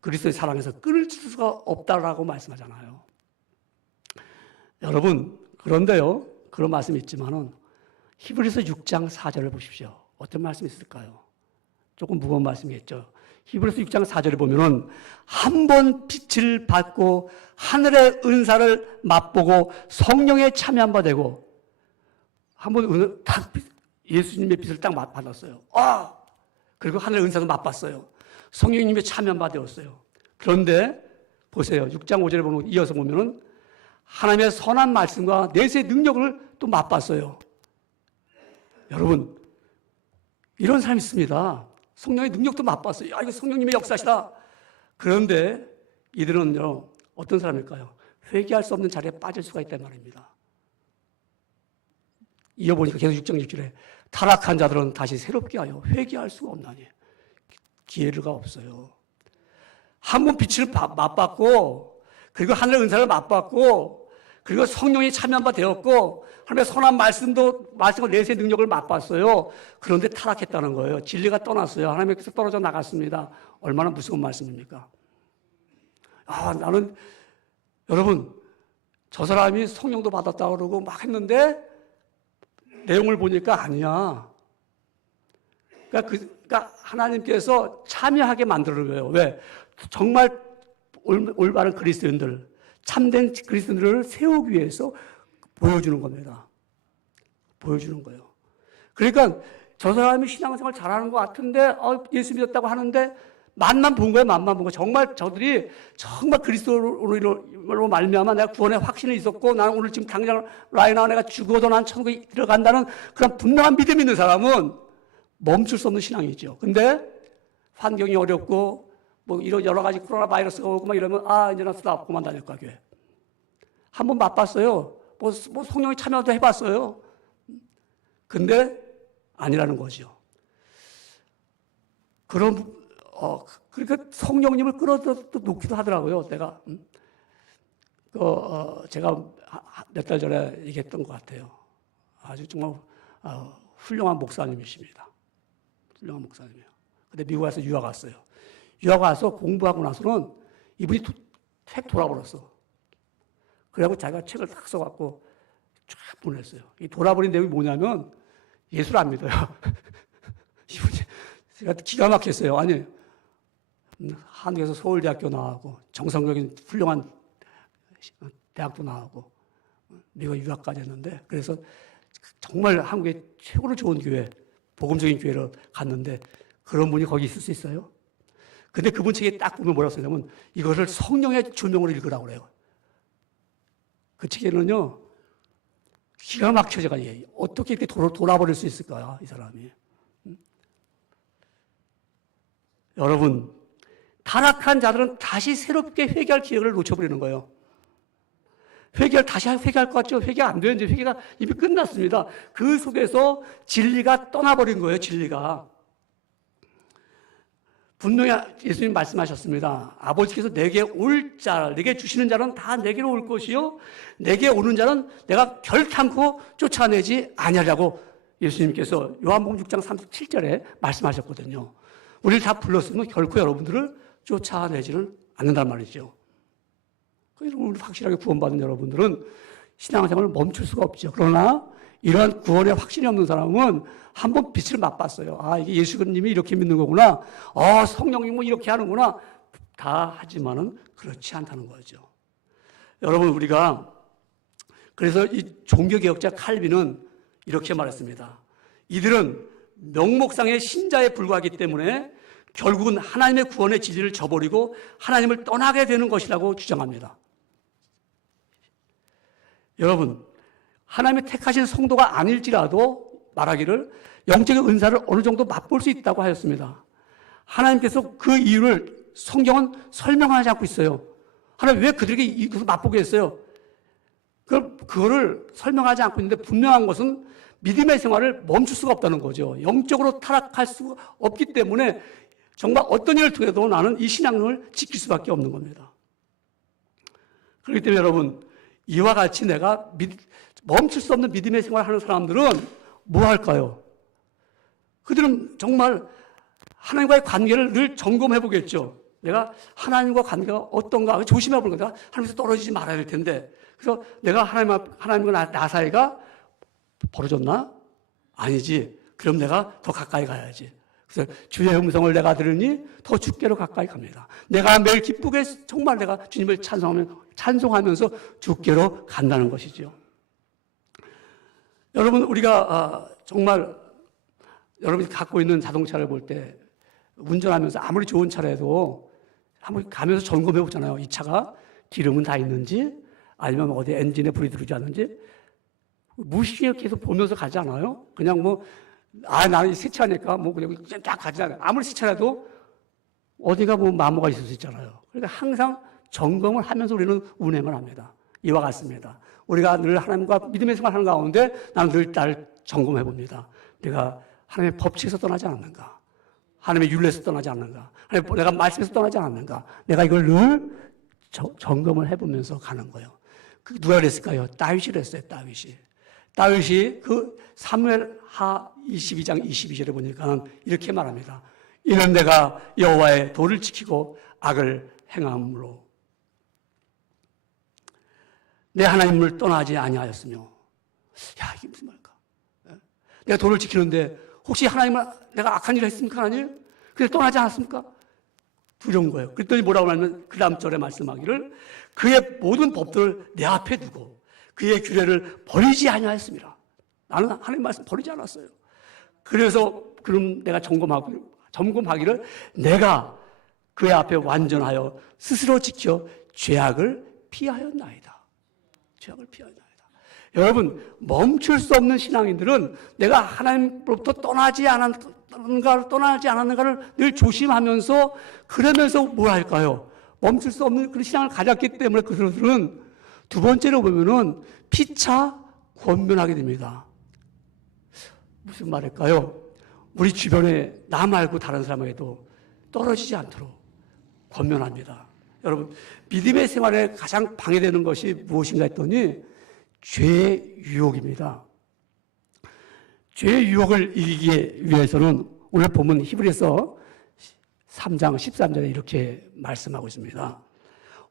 그리스도의 사랑에서 끊을 수가 없다라고 말씀하잖아요. 여러분, 그런데요, 그런 말씀이 있지만은 히브리서 6장 4절을 보십시오. 어떤 말씀이 있을까요? 조금 무거운 말씀이겠죠. 히브리서 6장 4절에 보면은 한 번 빛을 받고 하늘의 은사를 맛보고 성령에 참여한 바 되고, 한 번 예수님의 빛을 딱 받았어요. 그리고 하늘의 은사도 맛봤어요. 성령님의 참여한 바 되었어요. 그런데 보세요. 6장 5절에 보면, 이어서 보면은 하나님의 선한 말씀과 내세의 능력을 또 맛봤어요. 여러분, 이런 사람이 있습니다. 성령의 능력도 맛봤어요. 이거 성령님의 역사시다. 그런데 이들은요, 어떤 사람일까요? 회개할 수 없는 자리에 빠질 수가 있단 말입니다. 이어보니까 계속 6장 6절에 타락한 자들은 다시 새롭게 하여 회개할 수가 없나니 기회가 없어요. 한 번 빛을 맛봤고 그리고 하늘의 은사를 맛봤고 그리고 성령이 참여한 바 되었고 하나님의 선한 말씀을 내세의 능력을 맛봤어요. 그런데 타락했다는 거예요. 진리가 떠났어요. 하나님께서 떨어져 나갔습니다. 얼마나 무서운 말씀입니까? 나는 여러분 저 사람이 성령도 받았다고 그러고 막 했는데 내용을 보니까 아니야. 그러니까 하나님께서 참여하게 만드는 거예요. 왜? 정말 올바른 그리스도인들, 참된 그리스도인들을 세우기 위해서 보여주는 겁니다. 보여주는 거예요. 그러니까 저 사람이 신앙생활 잘하는 것 같은데 예수 믿었다고 하는데 맛만 본 거예요. 맛만 본 거예요. 정말 저들이 정말 그리스도로 말미암아 내가 구원의 확신이 있었고 나는 오늘 지금 당장 라이나와 내가 죽어도 난 천국에 들어간다는 그런 분명한 믿음이 있는 사람은 멈출 수 없는 신앙이죠. 근데 환경이 어렵고 뭐 이런 여러 가지 코로나 바이러스가 오고 막 이러면 이제 나 수다 없고만 다닐 거야 교회. 한번 맛봤어요. 뭐 성령이 참여도 해봤어요. 근데 아니라는 거죠. 그러니까 성령님을 끌어다 놓기도 하더라고요. 제가 몇 달 전에 얘기했던 것 같아요. 아주 정말 훌륭한 목사님이십니다. 훌륭한 목사님이에요. 근데 미국 와서 유학 왔어요. 유학 와서 공부하고 나서는 이분이 책 돌아버렸어. 그래갖고 자기가 책을 딱 써갖고 쫙 보냈어요. 이 돌아버린 내용이 뭐냐면 예수를 안 믿어요. 이분이 제가 기가 막혔어요. 아니 한국에서 서울대학교 나오고 정상적인 훌륭한 대학도 나오고 미국 유학까지 했는데 그래서 정말 한국의 최고로 좋은 교회, 복음적인 교회를 갔는데 그런 분이 거기 있을 수 있어요? 근데 그분 책에 딱 보면 뭐라고 쓰냐면 이것을 성령의 조명으로 읽으라고 그래요. 그 책에는요 기가 막혀 제가 어떻게 이렇게 돌아버릴 수 있을까 이 사람이. 여러분 타락한 자들은 다시 새롭게 회개할 기회를 놓쳐버리는 거예요. 다시 회개할 것 같죠? 회개 안 되는데 회개가 이미 끝났습니다. 그 속에서 진리가 떠나버린 거예요. 진리가. 분명히 예수님 말씀하셨습니다. 아버지께서 내게 내게 주시는 자는 다 내게로 올 것이요 내게 오는 자는 내가 결탄코 쫓아내지 아니하리라고 예수님께서 요한복음 6장 37절에 말씀하셨거든요. 우리를 다 불렀으면 결코 여러분들을 쫓아내지는 않는단 말이죠. 우리 확실하게 구원받은 여러분들은 신앙생활을 멈출 수가 없죠. 그러나 이러한 구원의 확신이 없는 사람은 한번 빛을 맛봤어요. 이게 예수님이 이렇게 믿는 거구나. 성령님은 이렇게 하는구나. 다 하지만은 그렇지 않다는 거죠. 여러분 우리가 그래서 이 종교개혁자 칼빈은 이렇게 말했습니다. 이들은 명목상의 신자에 불과하기 때문에 결국은 하나님의 구원의 진리를 저버리고 하나님을 떠나게 되는 것이라고 주장합니다. 여러분 하나님이 택하신 성도가 아닐지라도 말하기를 영적인 은사를 어느 정도 맛볼 수 있다고 하였습니다. 하나님께서 그 이유를 성경은 설명하지 않고 있어요. 하나님 왜 그들에게 이것을 맛보게 했어요? 그거를 설명하지 않고 있는데 분명한 것은 믿음의 생활을 멈출 수가 없다는 거죠. 영적으로 타락할 수 없기 때문에 정말 어떤 일을 통해도 나는 이 신앙을 지킬 수밖에 없는 겁니다. 그렇기 때문에 여러분 이와 같이 내가 멈출 수 없는 믿음의 생활을 하는 사람들은 뭐 할까요? 그들은 정말 하나님과의 관계를 늘 점검해 보겠죠. 내가 하나님과 관계가 어떤가 조심해 보는 거다. 하나님에서 떨어지지 말아야 될 텐데. 그래서 내가 하나님과 나 사이가 벌어졌나? 아니지. 그럼 내가 더 가까이 가야지. 그래서 주의 음성을 내가 들으니 더 주께로 가까이 갑니다. 내가 매일 기쁘게 정말 내가 주님을 찬송하면서 주께로 간다는 것이죠. 여러분 우리가 정말 여러분이 갖고 있는 자동차를 볼 때 운전하면서 아무리 좋은 차라도 한번 가면서 점검해 보잖아요. 이 차가 기름은 다 있는지 아니면 어디 엔진에 불이 들어오지 않는지 무의식에 계속 보면서 가지 않아요? 그냥 나는 새 차니까 그냥 쫙 가지 않아요. 아무리 새 차라도 어디가 마모가 있을 수 있잖아요. 그러니까 항상 점검을 하면서 우리는 운행을 합니다. 이와 같습니다. 우리가 늘 하나님과 믿음의 생활하는 가운데 나는 늘 나를 점검해 봅니다. 내가 하나님의 법칙에서 떠나지 않았는가? 하나님의 율례에서 떠나지 않는가? 내가 말씀에서 떠나지 않았는가? 내가 이걸 늘 점검을 해보면서 가는 거예요. 누가 그랬을까요? 다윗이 그랬어요. 다윗이 그 사무엘하 22장 22절에 보니까 이렇게 말합니다. 이는 내가 여호와의 도를 지키고 악을 행함으로 내 하나님을 떠나지 아니하였으며. 야, 이게 무슨 말일까? 내가 도를 지키는데 혹시 하나님을 내가 악한 일을 했습니까, 하나님? 그래서 떠나지 않았습니까? 두려운 거예요. 그랬더니 뭐라고 하냐면 그 다음 절에 말씀하기를 그의 모든 법들을 내 앞에 두고 그의 규례를 버리지 아니하였습니다. 나는 하나님 말씀 버리지 않았어요. 그래서 그럼 내가 점검하기를 내가 그의 앞에 완전하여 스스로 지켜 죄악을 피하였나이다. 죄악을 피하였나이다. 여러분, 멈출 수 없는 신앙인들은 내가 하나님으로부터 떠나지 않았는가를 늘 조심하면서 그러면서 뭘 할까요? 멈출 수 없는 그런 신앙을 가졌기 때문에 그들은 두 번째로 보면은 피차 권면하게 됩니다. 무슨 말일까요? 우리 주변에 나 말고 다른 사람에게도 떨어지지 않도록 권면합니다. 여러분, 믿음의 생활에 가장 방해되는 것이 무엇인가 했더니 죄의 유혹입니다. 죄의 유혹을 이기기 위해서는 오늘 본문 히브리서 3장 13절에 이렇게 말씀하고 있습니다.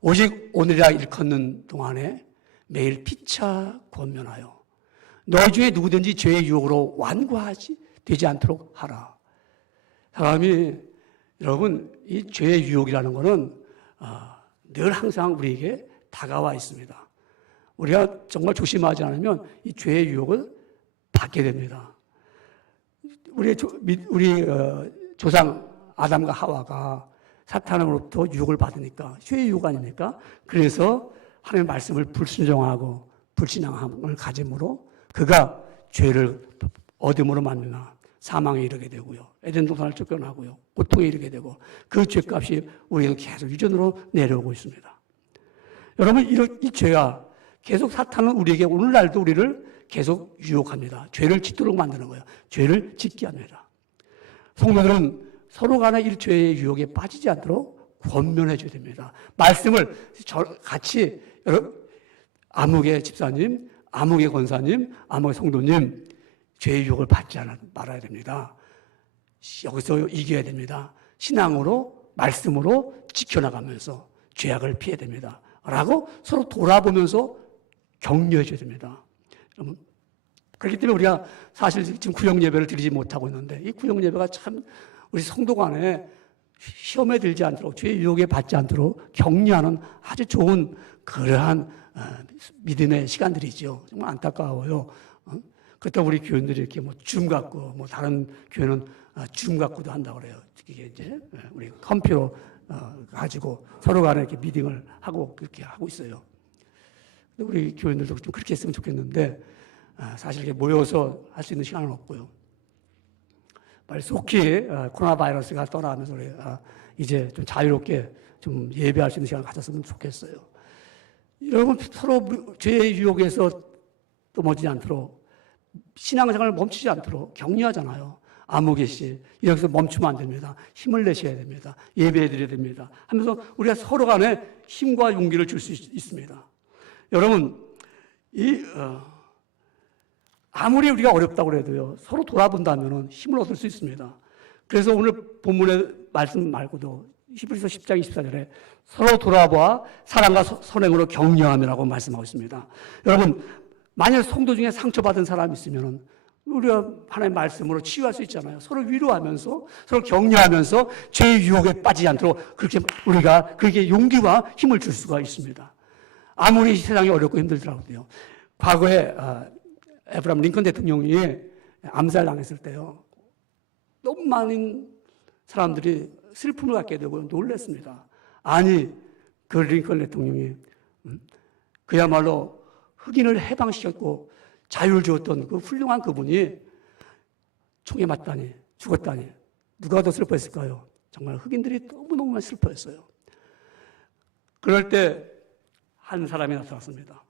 오직 오늘이라 일컫는 동안에 매일 피차 권면하여 너희 중에 누구든지 죄의 유혹으로 완고하지 되지 않도록 하라. 사람이 여러분 이 죄의 유혹이라는 것은 늘 항상 우리에게 다가와 있습니다. 우리가 정말 조심하지 않으면 이 죄의 유혹을 받게 됩니다. 우리 조상 아담과 하와가 사탄으로부터 유혹을 받으니까 죄의 유혹 아닙니까? 그래서 하나님의 말씀을 불순종하고 불신앙함을 가짐으로 그가 죄를 얻음으로 만나 사망에 이르게 되고요. 에덴 동산을 쫓겨나고요. 고통에 이르게 되고 그 죄값이 우리에게 계속 유전으로 내려오고 있습니다. 여러분 이 죄가 계속 사탄은 우리에게 오늘날도 우리를 계속 유혹합니다. 죄를 짓도록 만드는 거예요. 죄를 짓게 합니다. 성도들은 서로 간의 이 죄의 유혹에 빠지지 않도록 권면해 줘야 됩니다. 말씀을 같이 아무개 집사님, 아무개 권사님, 아무개 성도님 죄의 유혹을 받지 말아야 됩니다. 여기서 이겨야 됩니다. 신앙으로 말씀으로 지켜나가면서 죄악을 피해야 됩니다. 라고 서로 돌아보면서 격려해 줘야 됩니다. 여러분, 그렇기 때문에 우리가 사실 지금 구역 예배를 드리지 못하고 있는데 이 구역 예배가 참 우리 성도 간에 시험에 들지 않도록 죄의 유혹에 받지 않도록 격려하는 아주 좋은 그러한 믿음의 시간들이죠. 정말 안타까워요. 그렇다고 우리 교인들이 이렇게 줌 갖고 다른 교회는 줌 갖고도 한다고 그래요. 이게 이제 우리 컴퓨터 가지고 서로 간에 이렇게 미팅을 하고 그렇게 하고 있어요. 우리 교인들도 좀 그렇게 했으면 좋겠는데 사실 이렇게 모여서 할 수 있는 시간은 없고요. 빨리 속히 코로나 바이러스가 떠나면서 우리 이제 좀 자유롭게 좀 예배할 수 있는 시간을 가졌으면 좋겠어요. 여러분 서로 죄의 유혹에서 넘어지지 않도록 신앙생활을 멈추지 않도록 격려하잖아요. 아무개 씨 여기서 멈추면 안 됩니다. 힘을 내셔야 됩니다. 예배해 드려야 됩니다. 하면서 우리가 서로 간에 힘과 용기를 줄 수 있습니다. 여러분 아무리 우리가 어렵다고 해도요 서로 돌아본다면 힘을 얻을 수 있습니다. 그래서 오늘 본문의 말씀 말고도 히브리서 10장 24절에 서로 돌아보아 사랑과 선행으로 격려하며라고 말씀하고 있습니다. 여러분 만약 성도 중에 상처받은 사람이 있으면 우리가 하나님의 말씀으로 치유할 수 있잖아요. 서로 위로하면서 서로 격려하면서 죄의 유혹에 빠지지 않도록 그렇게 우리가 그렇게 용기와 힘을 줄 수가 있습니다. 아무리 세상이 어렵고 힘들더라고요. 과거에 에브라임 링컨 대통령이 암살당했을 때요. 너무 많은 사람들이 슬픔을 갖게 되고 놀랐습니다. 아니 그 링컨 대통령이 그야말로 흑인을 해방시켰고 자유를 주었던 그 훌륭한 그분이 총에 맞다니 죽었다니 누가 더 슬퍼했을까요? 정말 흑인들이 너무너무 슬퍼했어요. 그럴 때 한 사람이 나타났습니다.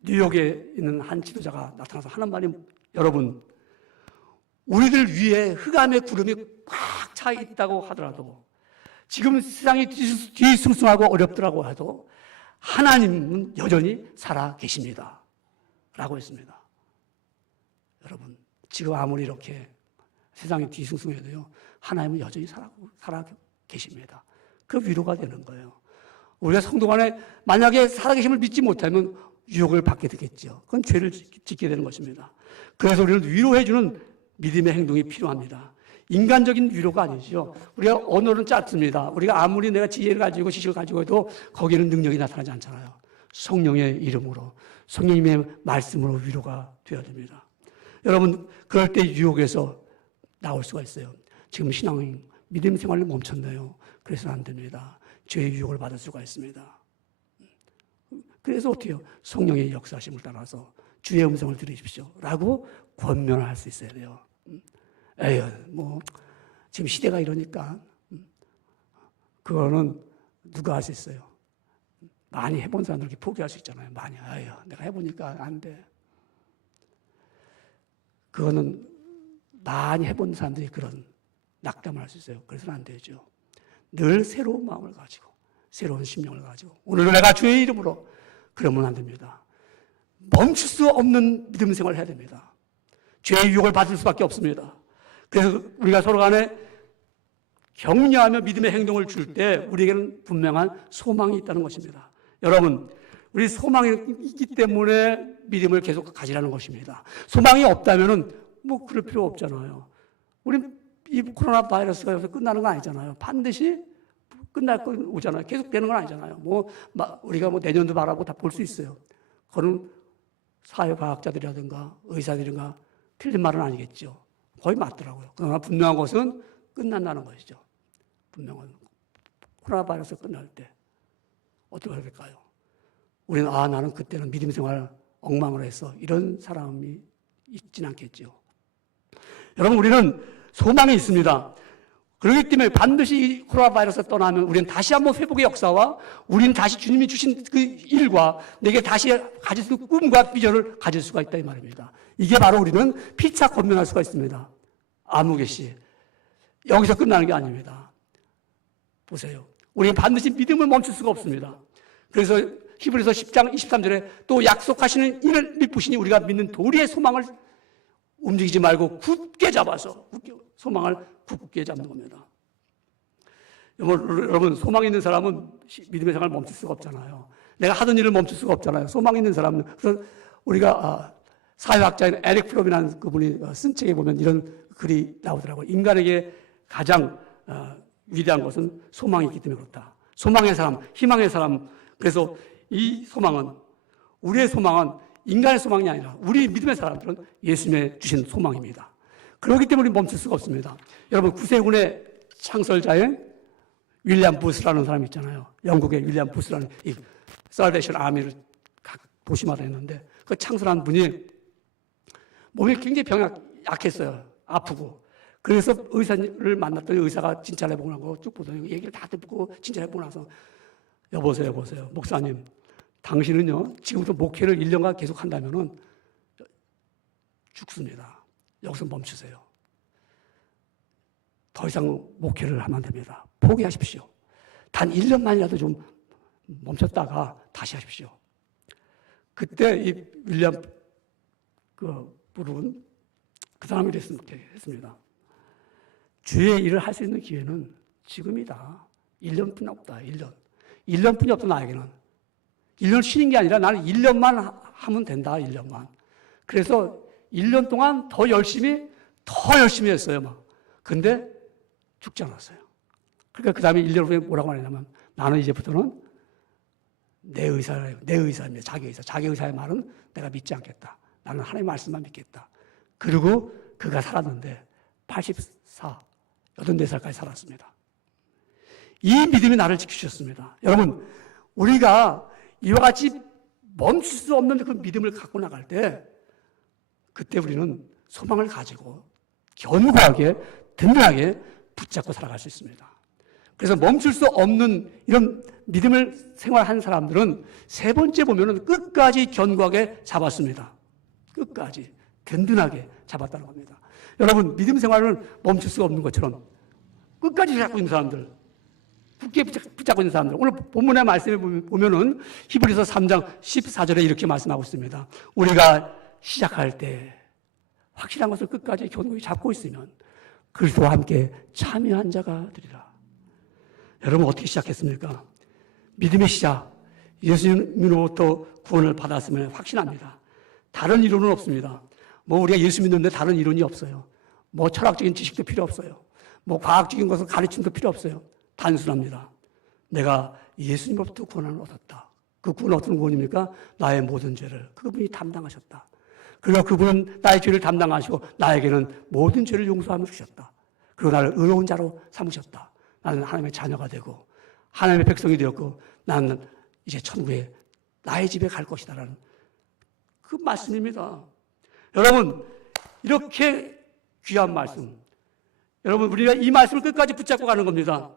뉴욕에 있는 한 지도자가 나타나서 하는 말이 여러분 우리들 위에 흑암의 구름이 꽉 차 있다고 하더라도, 지금 세상이 뒤숭숭하고 어렵더라고 해도 하나님은 여전히 살아 계십니다 라고 했습니다. 여러분, 지금 아무리 이렇게 세상이 뒤숭숭해도요, 하나님은 여전히 살아 계십니다. 그 위로가 되는 거예요. 우리가 성도 간에 만약에 살아계심을 믿지 못하면 유혹을 받게 되겠죠. 그건 죄를 짓게 되는 것입니다. 그래서 우리는 위로해주는 믿음의 행동이 필요합니다. 인간적인 위로가 아니죠. 우리가 언어는 짧습니다. 우리가 아무리 내가 지혜를 가지고 지식을 가지고 해도 거기에는 능력이 나타나지 않잖아요. 성령의 이름으로, 성령님의 말씀으로 위로가 되어야 됩니다. 여러분, 그럴 때 유혹에서 나올 수가 있어요. 지금 신앙이 믿음 생활을 멈췄네요. 그래서는 안 됩니다. 죄의 유혹을 받을 수가 있습니다. 그래서 어떻게 해요? 성령의 역사심을 따라서 주의 음성을 들으십시오 라고 권면을 할 수 있어야 돼요. 에휴, 뭐 지금 시대가 이러니까 그거는 누가 할 수 있어요? 많이 해본 사람들이 포기할 수 있잖아요. 많이. 에휴, 내가 해보니까 안 돼. 그거는 많이 해본 사람들이 그런 낙담을 할 수 있어요. 그래서는 안 되죠. 늘 새로운 마음을 가지고, 새로운 심령을 가지고, 오늘 내가 주의 이름으로, 그러면 안 됩니다. 멈출 수 없는 믿음 생활을 해야 됩니다. 죄의 유혹을 받을 수밖에 없습니다. 그래서 우리가 서로 간에 격려하며 믿음의 행동을 줄 때 우리에게는 분명한 소망이 있다는 것입니다. 여러분, 우리 소망이 있기 때문에 믿음을 계속 가지라는 것입니다. 소망이 없다면은 뭐 그럴 필요 없잖아요. 우리 이 코로나 바이러스가 여기서 끝나는 건 아니잖아요. 반드시 끝날 거 오잖아요. 계속 되는 건 아니잖아요. 뭐 우리가 뭐 내년도 바라고 다 볼 수 있어요. 그거는 사회과학자들이라든가 의사들인가 틀린 말은 아니겠죠. 거의 맞더라고요. 그러나 분명한 것은 끝난다는 것이죠. 분명한 코로나 바이러스 끝날 때 어떻게 될까요? 우리는 나는 그때는 믿음 생활 엉망을 해서 이런 사람이 있진 않겠죠. 여러분, 우리는 소망이 있습니다. 그렇기 때문에 반드시 이 코로나 바이러스가 떠나면 우리는 다시 한번 회복의 역사와 우리는 다시 주님이 주신 그 일과 내게 다시 가질 수 있는 꿈과 비전을 가질 수가 있다 이 말입니다. 이게 바로 우리는 피차 권면할 수가 있습니다. 아무개시. 여기서 끝나는 게 아닙니다. 보세요. 우리는 반드시 믿음을 멈출 수가 없습니다. 그래서 히브리서 10장 23절에 또 약속하시는 이를 믿으시니 우리가 믿는 도리의 소망을 움직이지 말고 굳게 잡아서 소망을 굳게 잡는 겁니다. 여러분, 소망 있는 사람은 믿음의 생활을 멈출 수가 없잖아요. 내가 하던 일을 멈출 수가 없잖아요. 소망 있는 사람은. 그래서 우리가 사회학자인 에릭 프롬이라는 그분이 쓴 책에 보면 이런 글이 나오더라고요. 인간에게 가장 위대한 것은 소망이 있기 때문에 그렇다. 소망의 사람, 희망의 사람. 그래서 이 소망은, 우리의 소망은 인간의 소망이 아니라 우리 믿음의 사람들은 예수님의 주신 소망입니다. 그렇기 때문에 멈출 수가 없습니다. 여러분, 구세군의 창설자인 윌리엄 부스라는 사람이 있잖아요. 영국의 윌리엄 부스라는 이 살베이션 아미를 각 도시마다 했는데 그 창설한 분이 몸이 굉장히 약했어요. 아프고. 그래서 의사를 만났더니 의사가 진찰해 보고 나고 쭉 보더니 얘기를 다 듣고 진찰해 보고 나서 여보세요. 목사님, 당신은요, 지금부터 목회를 1년간 계속 한다면은 죽습니다. 여기서 멈추세요. 더 이상 목회를 하면 안 됩니다. 포기하십시오. 단 1년만이라도 좀 멈췄다가 다시 하십시오. 그때 이 윌리엄 부르는 그 사람이 했습니다. 주의 일을 할 수 있는 기회는 지금이다. 1년뿐이 없다. 1년뿐이 없다, 나에게는. 1년 쉬는 게 아니라 나는 1년만 하면 된다. 1년만. 그래서 1년 동안 더 열심히 했어요. 막. 근데 죽지 않았어요. 그러니까 그 다음에 1년 후에 뭐라고 말했냐면 나는 이제부터는 내 의사입니다. 자기 의사의 말은 내가 믿지 않겠다. 나는 하나님의 말씀만 믿겠다. 그리고 그가 살았는데 84살까지 살았습니다. 이 믿음이 나를 지키셨습니다. 여러분, 우리가 이와 같이 멈출 수 없는 그 믿음을 갖고 나갈 때 그때 우리는 소망을 가지고 견고하게 든든하게 붙잡고 살아갈 수 있습니다. 그래서 멈출 수 없는 이런 믿음을 생활한 사람들은 세 번째 보면은 끝까지 견고하게 잡았습니다. 끝까지 든든하게 잡았다는 겁니다. 여러분, 믿음 생활을 멈출 수가 없는 것처럼 끝까지 잡고 있는 사람들, 굳게 붙잡고 있는 사람들. 오늘 본문의 말씀에 보면은 히브리서 3장 14절에 이렇게 말씀하고 있습니다. 우리가 시작할 때 확실한 것을 끝까지 견고히 잡고 있으면 그리스도와 함께 참여한 자가 되리라. 여러분, 어떻게 시작했습니까? 믿음의 시작, 예수님으로부터 구원을 받았으면 확신합니다. 다른 이론은 없습니다. 뭐 우리가 예수 믿는데 다른 이론이 없어요. 뭐 철학적인 지식도 필요 없어요. 뭐 과학적인 것을 가르침도 필요 없어요. 단순합니다. 내가 예수님으로부터 구원을 얻었다. 그 구원은 어떤 구원입니까? 나의 모든 죄를 그분이 담당하셨다. 그리고 그분은 나의 죄를 담당하시고 나에게는 모든 죄를 용서하며 주셨다. 그리고 나를 의로운 자로 삼으셨다. 나는 하나님의 자녀가 되고 하나님의 백성이 되었고 나는 이제 천국에 나의 집에 갈 것이다라는 그 말씀입니다. 여러분, 이렇게 귀한 말씀. 여러분, 우리가 이 말씀을 끝까지 붙잡고 가는 겁니다.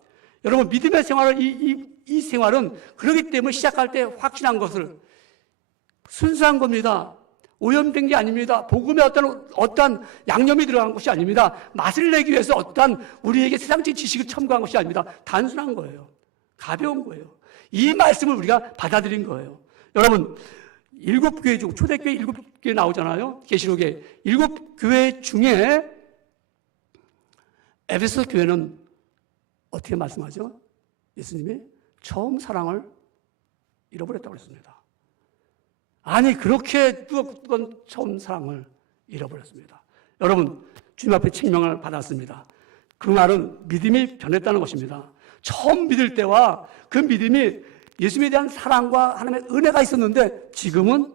여러분, 믿음의 생활을, 이 생활은 그렇기 때문에 시작할 때 확신한 것을 순수한 겁니다. 오염된 게 아닙니다. 복음에 어떠한 양념이 들어간 것이 아닙니다. 맛을 내기 위해서 어떠한 우리에게 세상적인 지식을 첨가한 것이 아닙니다. 단순한 거예요. 가벼운 거예요. 이 말씀을 우리가 받아들인 거예요. 여러분, 7교회 중, 초대교회 7교회 나오잖아요. 계시록에 7교회 중에 에베소 교회는 어떻게 말씀하죠? 예수님이 처음 사랑을 잃어버렸다고 했습니다. 아니, 그렇게 뜨거운 처음 사랑을 잃어버렸습니다. 여러분, 주님 앞에 책명을 받았습니다. 그 말은 믿음이 변했다는 것입니다. 처음 믿을 때와 그 믿음이 예수님에 대한 사랑과 하나님의 은혜가 있었는데 지금은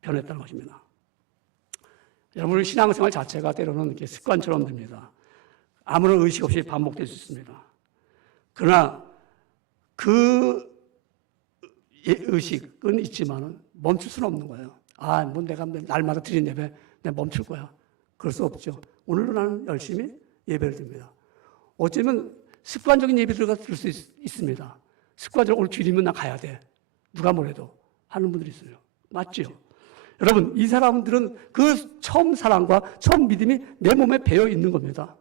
변했다는 것입니다. 여러분, 신앙생활 자체가 때로는 이렇게 습관처럼 됩니다. 아무런 의식 없이 반복될 수 있습니다. 그러나 그 의식은 있지만은 멈출 수는 없는 거예요. 아, 뭐 내가 날마다 드린 예배 내가 멈출 거야. 그럴 수 없죠. 오늘도 나는 열심히 예배를 드립니다. 어쩌면 습관적인 예배가 들 수 있습니다. 습관적으로 오늘 주일이면 나 가야 돼. 누가 뭐래도 하는 분들이 있어요. 맞죠? 여러분, 이 사람들은 그 처음 사랑과 처음 믿음이 내 몸에 배어 있는 겁니다.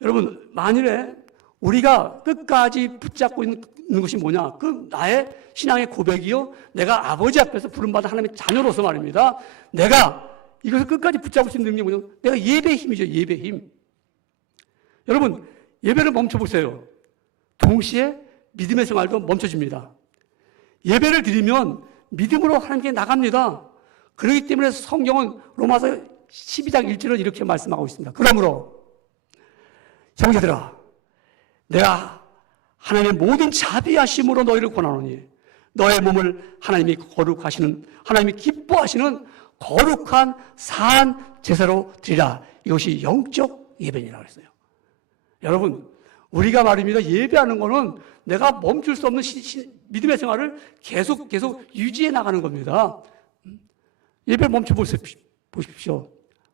여러분, 만일에 우리가 끝까지 붙잡고 있는 것이 뭐냐? 그 나의 신앙의 고백이요. 내가 아버지 앞에서 부름받은 하나님의 자녀로서 말입니다. 내가 이것을 끝까지 붙잡을 수 있는 게 뭐냐? 내가 예배의 힘이죠. 예배의 힘. 여러분, 예배를 멈춰보세요. 동시에 믿음의 생활도 멈춰집니다. 예배를 드리면 믿음으로 하나님께 나갑니다. 그렇기 때문에 성경은 로마서 12장 1절을 이렇게 말씀하고 있습니다. 그러므로 형제들아, 내가 하나님의 모든 자비하심으로 너희를 권하노니 너의 몸을 하나님이 거룩하시는, 하나님이 기뻐하시는 거룩한 산 제사로 드리라. 이것이 영적 예배니라고 했어요. 여러분, 우리가 말입니다. 예배하는 거는 내가 멈출 수 없는 믿음의 생활을 계속 유지해 나가는 겁니다. 예배를 멈춰 보십시오.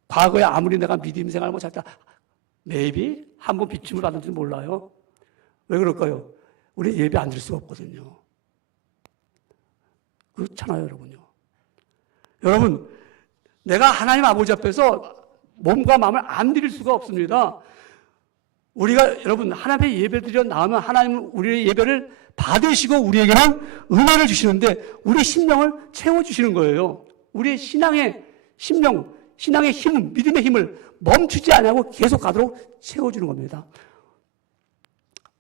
과거에 아무리 내가 믿음 생활을 못했다, maybe 한 번 비침을 받은지 몰라요. 왜 그럴까요? 우리 예배 안 드릴 수가 없거든요. 그렇잖아요, 여러분요. 여러분, 내가 하나님 아버지 앞에서 몸과 마음을 안 드릴 수가 없습니다. 우리가, 여러분, 하나님의 예배 드려 나오면 하나님은 우리의 예배를 받으시고 우리에게는 은혜를 주시는데 우리 심령을 채워주시는 거예요. 우리의 신앙의 심령, 신앙의 힘, 믿음의 힘을 멈추지 않고 계속 가도록 채워주는 겁니다.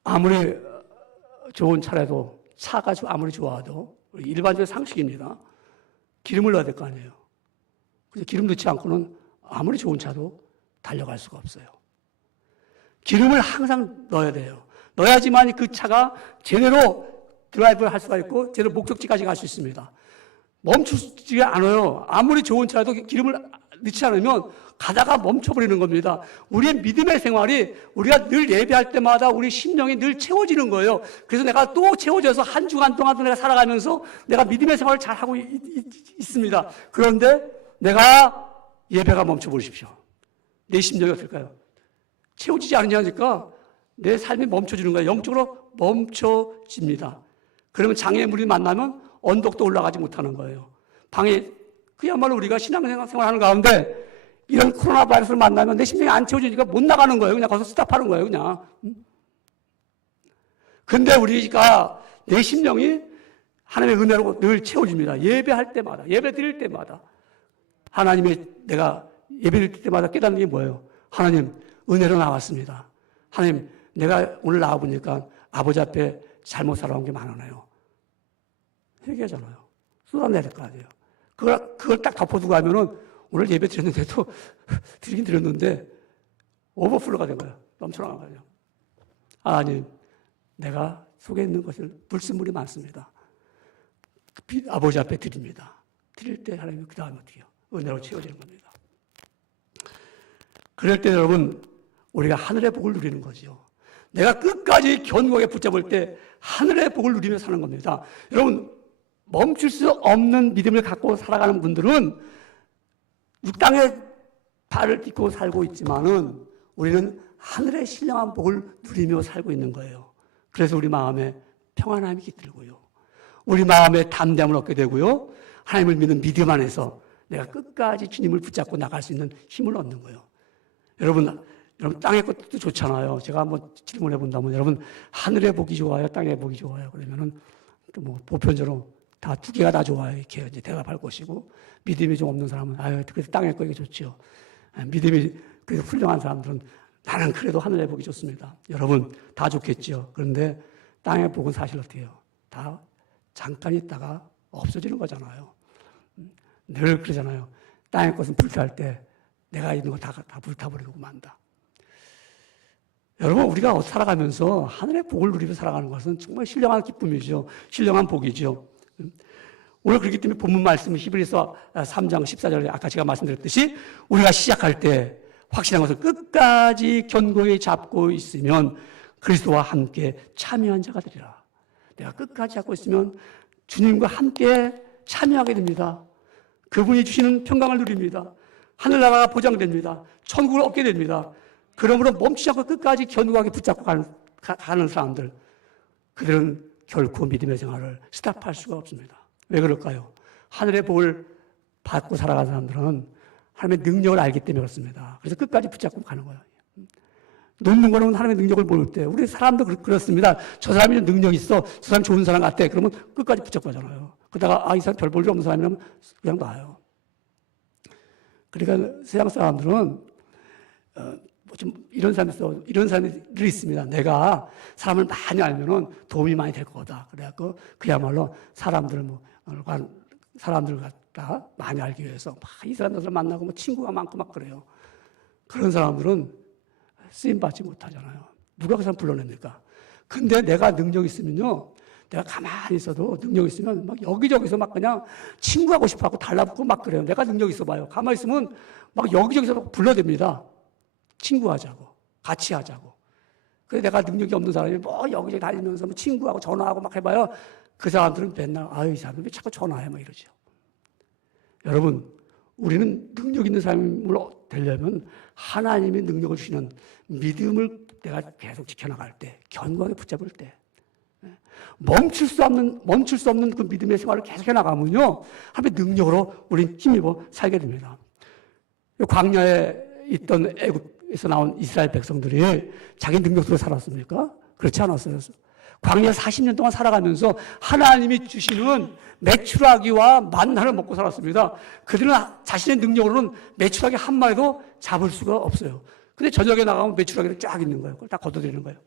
아무리 좋은 차라도, 차가 아무리 좋아도 일반적인 상식입니다. 기름을 넣어야 될 거 아니에요. 그래서 기름 넣지 않고는 아무리 좋은 차도 달려갈 수가 없어요. 기름을 항상 넣어야 돼요. 넣어야지만 그 차가 제대로 드라이브를 할 수가 있고 제대로 목적지까지 갈 수 있습니다. 멈추지 않아요. 아무리 좋은 차라도 기름을 넣지 않으면 가다가 멈춰버리는 겁니다. 우리의 믿음의 생활이 우리가 늘 예배할 때마다 우리 심령이 늘 채워지는 거예요. 그래서 내가 또 채워져서 한 주간 동안도 내가 살아가면서 내가 믿음의 생활을 잘하고 있습니다. 그런데 내가 예배가 멈춰버리십시오. 내 심령이 어떨까요? 채워지지 않으니까 내 삶이 멈춰지는 거예요. 영적으로 멈춰집니다. 그러면 장애물이 만나면 언덕도 올라가지 못하는 거예요. 그야말로 우리가 신앙생활하는 가운데 이런 코로나 바이러스를 만나면 내 심장이 안 채워지니까 못 나가는 거예요. 그냥 가서 스탑하는 거예요, 그냥. 근데 우리가 내 심령이 하나님의 은혜로 늘 채워집니다. 예배할 때마다, 예배 드릴 때마다. 하나님의 내가 예배 드릴 때마다 깨닫는 게 뭐예요? 하나님, 은혜로 나왔습니다. 하나님, 내가 오늘 나와보니까 아버지 앞에 잘못 살아온 게 많아요. 회개하잖아요. 쏟아내야 될 거 아니에요. 그걸 딱 덮어두고 하면은 오늘 예배 드렸는데도 드리긴 드렸는데 오버플로가 된 거예요. 넘쳐나간 거예요. 하나님, 내가 속에 있는 것을 불순물이 많습니다. 아버지 앞에 드립니다. 드릴 때 하나님 그 다음에 어떻게 해요? 은혜로 채워지는 겁니다. 그럴 때 여러분 우리가 하늘의 복을 누리는 거죠. 내가 끝까지 견고하게 붙잡을 때 하늘의 복을 누리며 사는 겁니다. 여러분 멈출 수 없는 믿음을 갖고 살아가는 분들은 이 땅에 발을 딛고 살고 있지만은 우리는 하늘의 신령한 복을 누리며 살고 있는 거예요. 그래서 우리 마음에 평안함이 깃들고요. 우리 마음에 담대함을 얻게 되고요. 하나님을 믿는 믿음 안에서 내가 끝까지 주님을 붙잡고 나갈 수 있는 힘을 얻는 거예요. 여러분 땅의 것도 좋잖아요. 제가 한번 질문해 본다면 여러분 하늘의 복이 좋아요, 땅의 복이 좋아요. 그러면은 뭐 보편적으로 다 두 개가 다 좋아요. 이렇게 이제 대답할 것이고 믿음이 좀 없는 사람은 아유 그래서 땅의 거 이게 좋지요. 믿음이 그래서 훌륭한 사람들은 나는 그래도 하늘의 복이 좋습니다. 여러분 다 좋겠지요. 그런데 땅의 복은 사실 어떻게 해요? 다 잠깐 있다가 없어지는 거잖아요. 늘 그러잖아요. 땅의 것은 불탈 때 내가 있는 거 다 불타버리고 만다. 여러분 우리가 살아가면서 하늘의 복을 누리며 살아가는 것은 정말 신령한 기쁨이죠. 신령한 복이죠. 오늘 그렇기 때문에 본문 말씀 히브리서 3장 14절에 아까 제가 말씀드렸듯이 우리가 시작할 때 확실한 것을 끝까지 견고히 잡고 있으면 그리스도와 함께 참여한 자가 되리라. 내가 끝까지 잡고 있으면 주님과 함께 참여하게 됩니다. 그분이 주시는 평강을 누립니다. 하늘나라가 보장됩니다. 천국을 얻게 됩니다. 그러므로 멈추지 않고 끝까지 견고하게 붙잡고 가는 사람들, 그들은 결코 믿음의 생활을 스탑할 수가 없습니다. 왜 그럴까요? 하늘의 복을 받고 살아가는 사람들은 하나님의 능력을 알기 때문에 그렇습니다. 그래서 끝까지 붙잡고 가는 거예요. 놓는 거는 하나님의 능력을 모를 때 우리 사람도 그렇습니다. 저 사람이 능력이 있어. 저 사람 좋은 사람 같아. 그러면 끝까지 붙잡고 가잖아요. 그러다가 이 사람 별 볼 일 없는 사람이라면 그냥 놔요. 그러니까 세상 사람들은 좀 이런 사람들이 있습니다. 내가 사람을 많이 알면은 도움이 많이 될 거다. 그래갖고 그야말로 사람들 갖다 많이 알기 위해서 막 이 사람들 만나고 뭐 친구가 많고 막 그래요. 그런 사람들은 쓰임 받지 못하잖아요. 누가 그 사람 불러냅니까? 근데 내가 능력 있으면요, 내가 가만히 있어도 능력 있으면 막 여기저기서 막 그냥 친구하고 싶어하고 달라붙고 막 그래요. 내가 능력 있어 봐요. 가만히 있으면 막 여기저기서 막 불러댑니다. 친구하자고, 같이 하자고. 그래서 내가 능력이 없는 사람이 뭐 여기저기 다니면서 뭐 친구하고 전화하고 막 해봐요. 그 사람들은 맨날 아유 이 사람이 왜 자꾸 전화해 막 이러죠. 여러분 우리는 능력 있는 사람으로 되려면 하나님의 능력을 주시는 믿음을 내가 계속 지켜나갈 때, 견고하게 붙잡을 때, 멈출 수 없는 그 믿음의 생활을 계속해 나가면요, 하나님의 능력으로 우리는 힘입어 살게 됩니다. 광야에 있던 애굽에서 나온 이스라엘 백성들이 자기 능력으로 살았습니까? 그렇지 않았어요. 광야 40년 동안 살아가면서 하나님이 주시는 메추라기와 만나를 먹고 살았습니다. 그들은 자신의 능력으로는 메추라기 한 마리도 잡을 수가 없어요. 근데 저녁에 나가면 메추라기를 쫙 있는 거예요. 그걸 다 걷어들이는 거예요.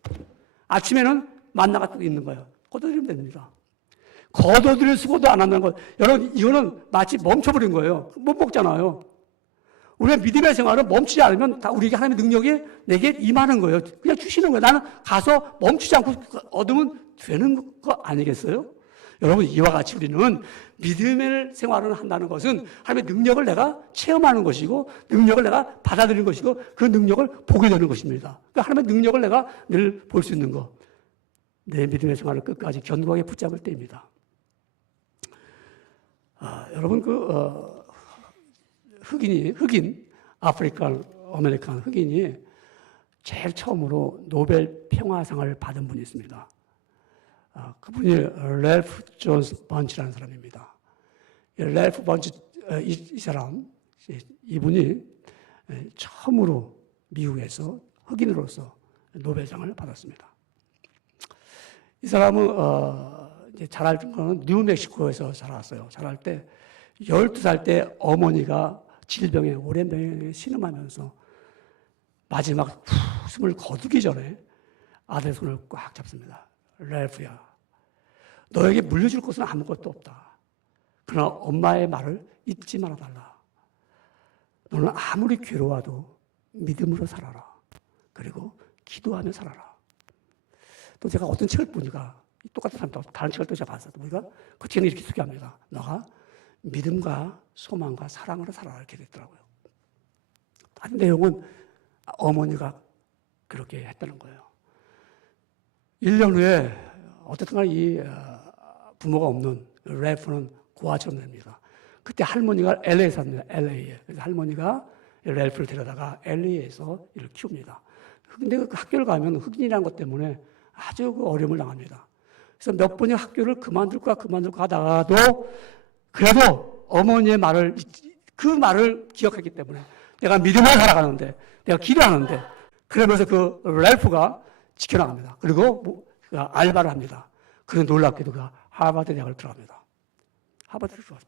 아침에는 만나가 또 있는 거예요. 걷어들이면 됩니다. 걷어들일 수고도 안 한다는 거. 여러분 이거는 마치 멈춰버린 거예요. 못 먹잖아요. 우리가 믿음의 생활은 멈추지 않으면 다 우리에게 하나님의 능력이 내게 임하는 거예요. 그냥 주시는 거예요. 나는 가서 멈추지 않고 얻으면 되는 거 아니겠어요? 여러분 이와 같이 우리는 믿음의 생활을 한다는 것은 하나님의 능력을 내가 체험하는 것이고 능력을 내가 받아들이는 것이고 그 능력을 보게 되는 것입니다. 그러니까 하나님의 능력을 내가 늘 볼 수 있는 것. 내 믿음의 생활을 끝까지 견고하게 붙잡을 때입니다. 여러분 흑인, 아프리칸, 아메리칸 흑인이 제일 처음으로 노벨 평화상을 받은 분이 있습니다. 그분이 랠프 존스 번치라는 사람입니다. 랠프 번치, 이 사람, 이분이 처음으로 미국에서 흑인으로서 노벨상을 받았습니다. 이 사람은 이제 자랄 거는 뉴멕시코에서 자랐어요. 자랄 때 12살 때 어머니가 질병에 오랜 병에 신음하면서 마지막 숨을 거두기 전에 아들 손을 꽉 잡습니다. 랄프야, 너에게 물려줄 것은 아무것도 없다. 그러나 엄마의 말을 잊지 말아달라. 너는 아무리 괴로워도 믿음으로 살아라. 그리고 기도하며 살아라. 또 제가 어떤 책을 보니까 똑같은 사람 다른 책을 또 제가 봤어요. 우리가 그 책은 이렇게 소개합니다. 너가 믿음과 소망과 사랑으로 살아라 이렇게 됐더라고요. 다른 내용은 어머니가 그렇게 했다는 거예요. 1년 후에 어쨌든 간에 이 부모가 없는 랄프는 고아처럼 됩니다. 그때 할머니가 LA에 삽니다. LA에. 그래서 할머니가 랄프를 데려다가 LA에서 이를 키웁니다. 근데 그 학교를 가면 흑인이라는 것 때문에 아주 그 어려움을 당합니다. 그래서 몇 번의 학교를 그만둘까 하다가도 그래도 어머니의 말을, 그 말을 기억했기 때문에 내가 믿음으로 살아가는데, 내가 기도하는데, 그러면서 그 랄프가 지켜나갑니다. 그리고 그가 알바를 합니다. 그는 놀랍게도 그가 하버드 대학을 들어갑니다. 하버드를 들어가서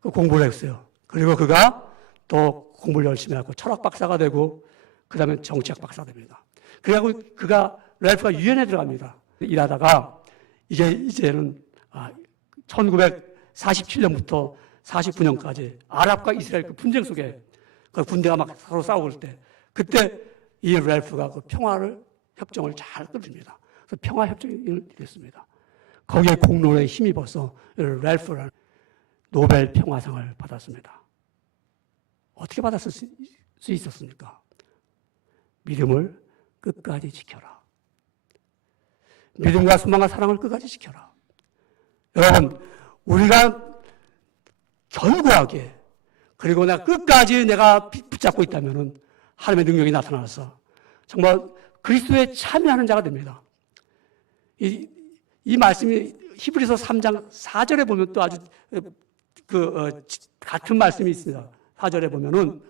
그 공부를 했어요. 그리고 그가 또 공부를 열심히 하고 철학 박사가 되고, 그 다음에 정치학 박사가 됩니다. 그리고 랄프가 유엔에 들어갑니다. 일하다가 이제는 1947년부터 49년까지 아랍과 이스라엘 그 분쟁 속에 그 군대가 막 서로 싸우고 때 그때 이 랄프가 그 협정을 잘 끌어줍니다. 그래서 평화 협정이 됐습니다. 거기에 공로에 힘입어서 랄프라는 노벨 평화상을 받았습니다. 어떻게 받았을 수 있었습니까? 믿음을 끝까지 지켜라. 믿음과 소망과 사랑을 끝까지 지켜라. 여러분, 우리가 견고하게 그리고 끝까지 내가 붙잡고 있다면 하나님의 능력이 나타나서 정말 그리스도에 참여하는 자가 됩니다. 이 말씀이 히브리서 3장 4절에 보면 또 아주 같은 말씀이 있습니다. 4절에 보면은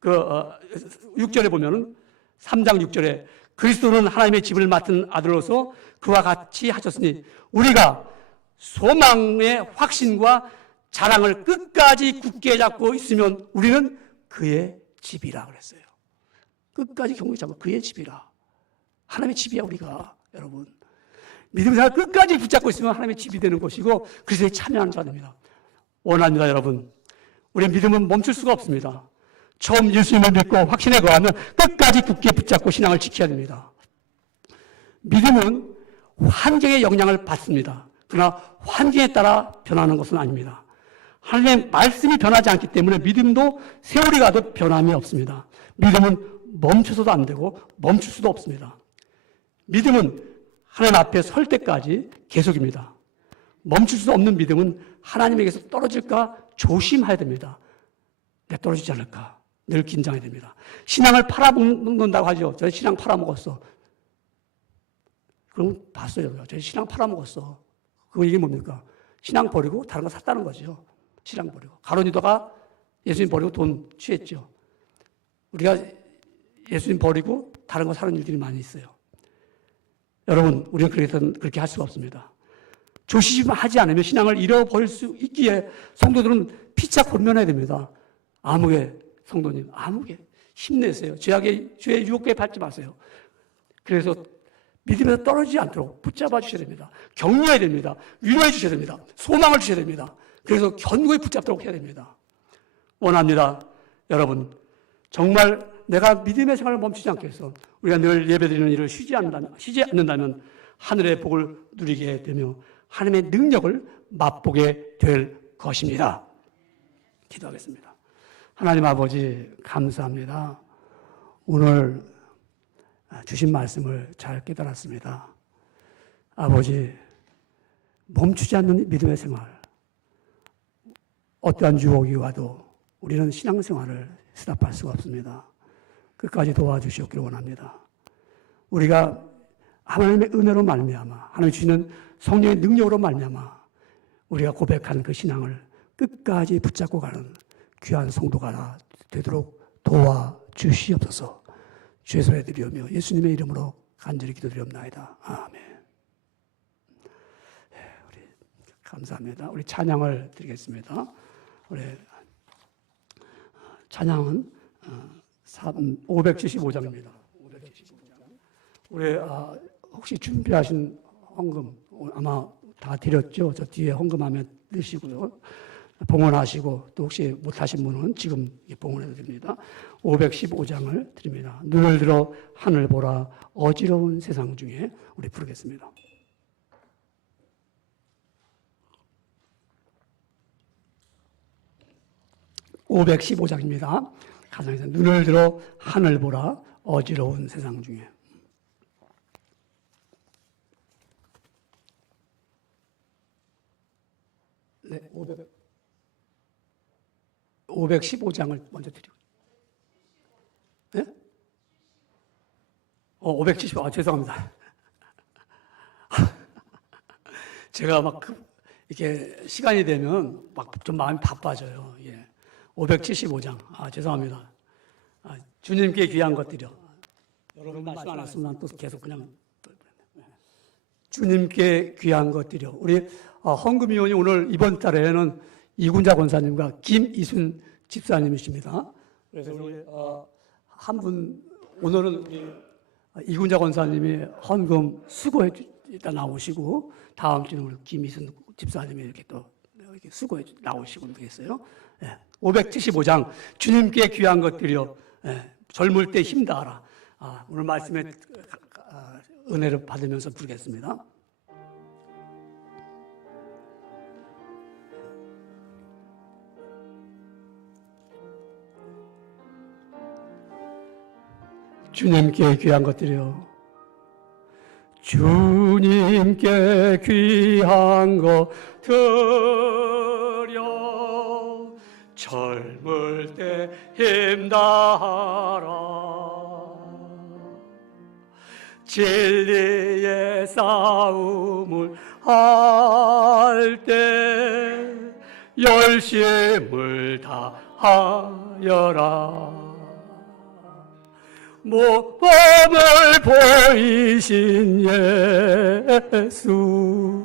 6절에 보면은 3장 6절에 그리스도는 하나님의 집을 맡은 아들로서 그와 같이 하셨으니 우리가 소망의 확신과 자랑을 끝까지 굳게 잡고 있으면 우리는 그의 집이라 그랬어요. 끝까지 경고히 잡고 그의 집이라. 하나님의 집이야 우리가. 여러분, 믿음의 생활 끝까지 붙잡고 있으면 하나님의 집이 되는 것이고 그리스도에 참여하는 자가 됩니다. 원합니다. 여러분, 우리의 믿음은 멈출 수가 없습니다. 처음 예수님을 믿고 확신에 거하면 끝까지 굳게 붙잡고 신앙을 지켜야 됩니다. 믿음은 환경의 영향을 받습니다. 그러나 환경에 따라 변하는 것은 아닙니다. 하나님의 말씀이 변하지 않기 때문에 믿음도 세월이 가도 변함이 없습니다. 믿음은 멈춰서도 안 되고 멈출 수도 없습니다. 믿음은 하나님 앞에 설 때까지 계속입니다. 멈출 수 없는 믿음은 하나님에게서 떨어질까 조심해야 됩니다. 내가 떨어지지 않을까 늘 긴장해야 됩니다. 신앙을 팔아먹는다고 하죠. 저 신앙 팔아먹었어. 그럼 봤어요. 저 신앙 팔아먹었어. 이게 뭡니까? 신앙 버리고 다른 거 샀다는 거죠. 신앙 버리고. 가룟 유다가 예수님 버리고 돈 취했죠. 우리가 예수님 버리고 다른 거 사는 일들이 많이 있어요. 여러분, 우리는 그렇게 할 수가 없습니다. 조심하지 않으면 신앙을 잃어버릴 수 있기에 성도들은 피차 권면해야 됩니다. 아무개 성도님, 아무개 힘내세요. 죄의 유혹에 받지 마세요. 그래서 믿음에서 떨어지지 않도록 붙잡아 주셔야 됩니다. 격려해야 됩니다. 위로해 주셔야 됩니다. 소망을 주셔야 됩니다. 그래서 견고히 붙잡도록 해야 됩니다. 원합니다. 여러분, 정말 내가 믿음의 생활을 멈추지 않게 해서 우리가 늘 예배드리는 일을 쉬지 않는다면 하늘의 복을 누리게 되며 하나님의 능력을 맛보게 될 것입니다. 기도하겠습니다. 하나님 아버지 감사합니다. 오늘 주신 말씀을 잘 깨달았습니다. 아버지, 멈추지 않는 믿음의 생활, 어떠한 유혹이 와도 우리는 신앙생활을 스탑할 수가 없습니다. 끝까지 도와주시옵기를 원합니다. 우리가 하나님의 은혜로 말미암아 하나님 주시는 성령의 능력으로 말미암아 우리가 고백한 그 신앙을 끝까지 붙잡고 가는 귀한 성도가 되도록 도와주시옵소서. 죄송해 드리오며 예수님의 이름으로 간절히 기도드리옵나이다. 아멘. 우리 감사합니다. 우리 찬양을 드리겠습니다. 우리 찬양은 575장입니다. 575장. 우리 혹시 준비하신 헌금 아마 다 드렸죠? 저 뒤에 헌금하면 넣으시고요. 봉헌하시고 또 혹시 못하신 분은 지금 봉헌해도 됩니다. 515장을 드립니다. 눈을 들어 하늘 보라 어지러운 세상 중에 우리 부르겠습니다. (515장입니다) 가정에서 눈을 들어 하늘 보라 어지러운 세상 중에. 네, 515장을 먼저 드리고. 네? 570, 죄송합니다. 제가 막 이렇게 시간이 되면 막 좀 마음이 바빠져요. 예. 575장. 죄송합니다. 주님께 귀한 것들이요. 여러분 말씀 안 했으면 또 계속 그냥. 주님께 귀한 것들이요. 우리 헌금위원이 오늘 이번 달에는 이군자 권사님과 김이순 집사님이십니다. 그래서 우리 한 분 오늘은 우리 이군자 권사님이 헌금 수고해 일단 나오시고 다음 주는 우리 김이순 집사님이 이렇게 또 이렇게 수고해 나오시고 되겠어요. 575장 주님께 귀한 것들이요. 젊을 때 힘다하라. 오늘 말씀에 은혜를 받으면서 부르겠습니다. 주님께 귀한 것들이요. 주님께 귀한 것들여 젊을 때 힘다하라. 진리의 싸움을 할 때 열심을 다하여라. 모범을 보이신 예수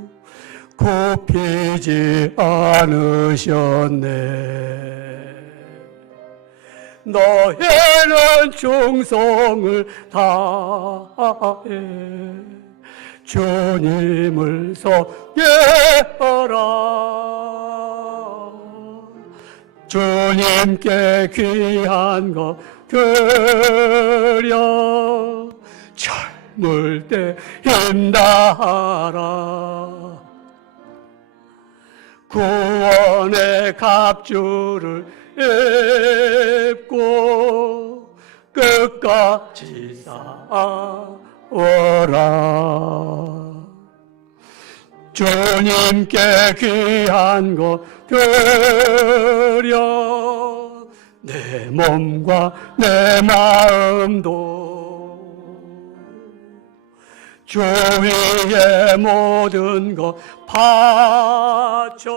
굽히지 않으셨네. 너희는 충성을 다해 주님을 섬겨라. 주님께 귀한 것들여 젊을 때 힘다하라. 구원의 갑주를 입고 끝까지 싸워라. 주님께 귀한 것들여 내 몸과 내 마음도 주 위에 모든 것 바쳐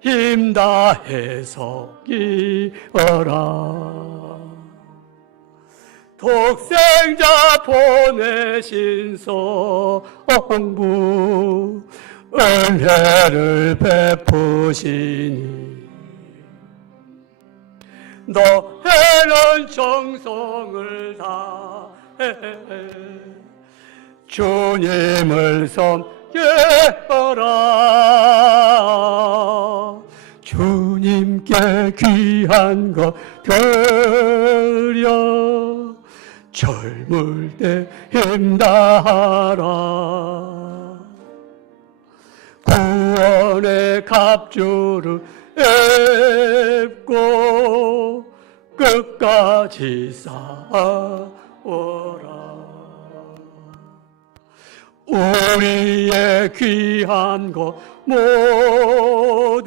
힘다해서 기어라. 독생자 보내신 성부 은혜를 베푸시니 너희는 정성을 다해 주님을 섬겨라. 주님께 귀한 것들여 젊을 때 힘다하라. 구원의 갑주를 입고 끝까지 싸워라. 우리의 귀한 것 모두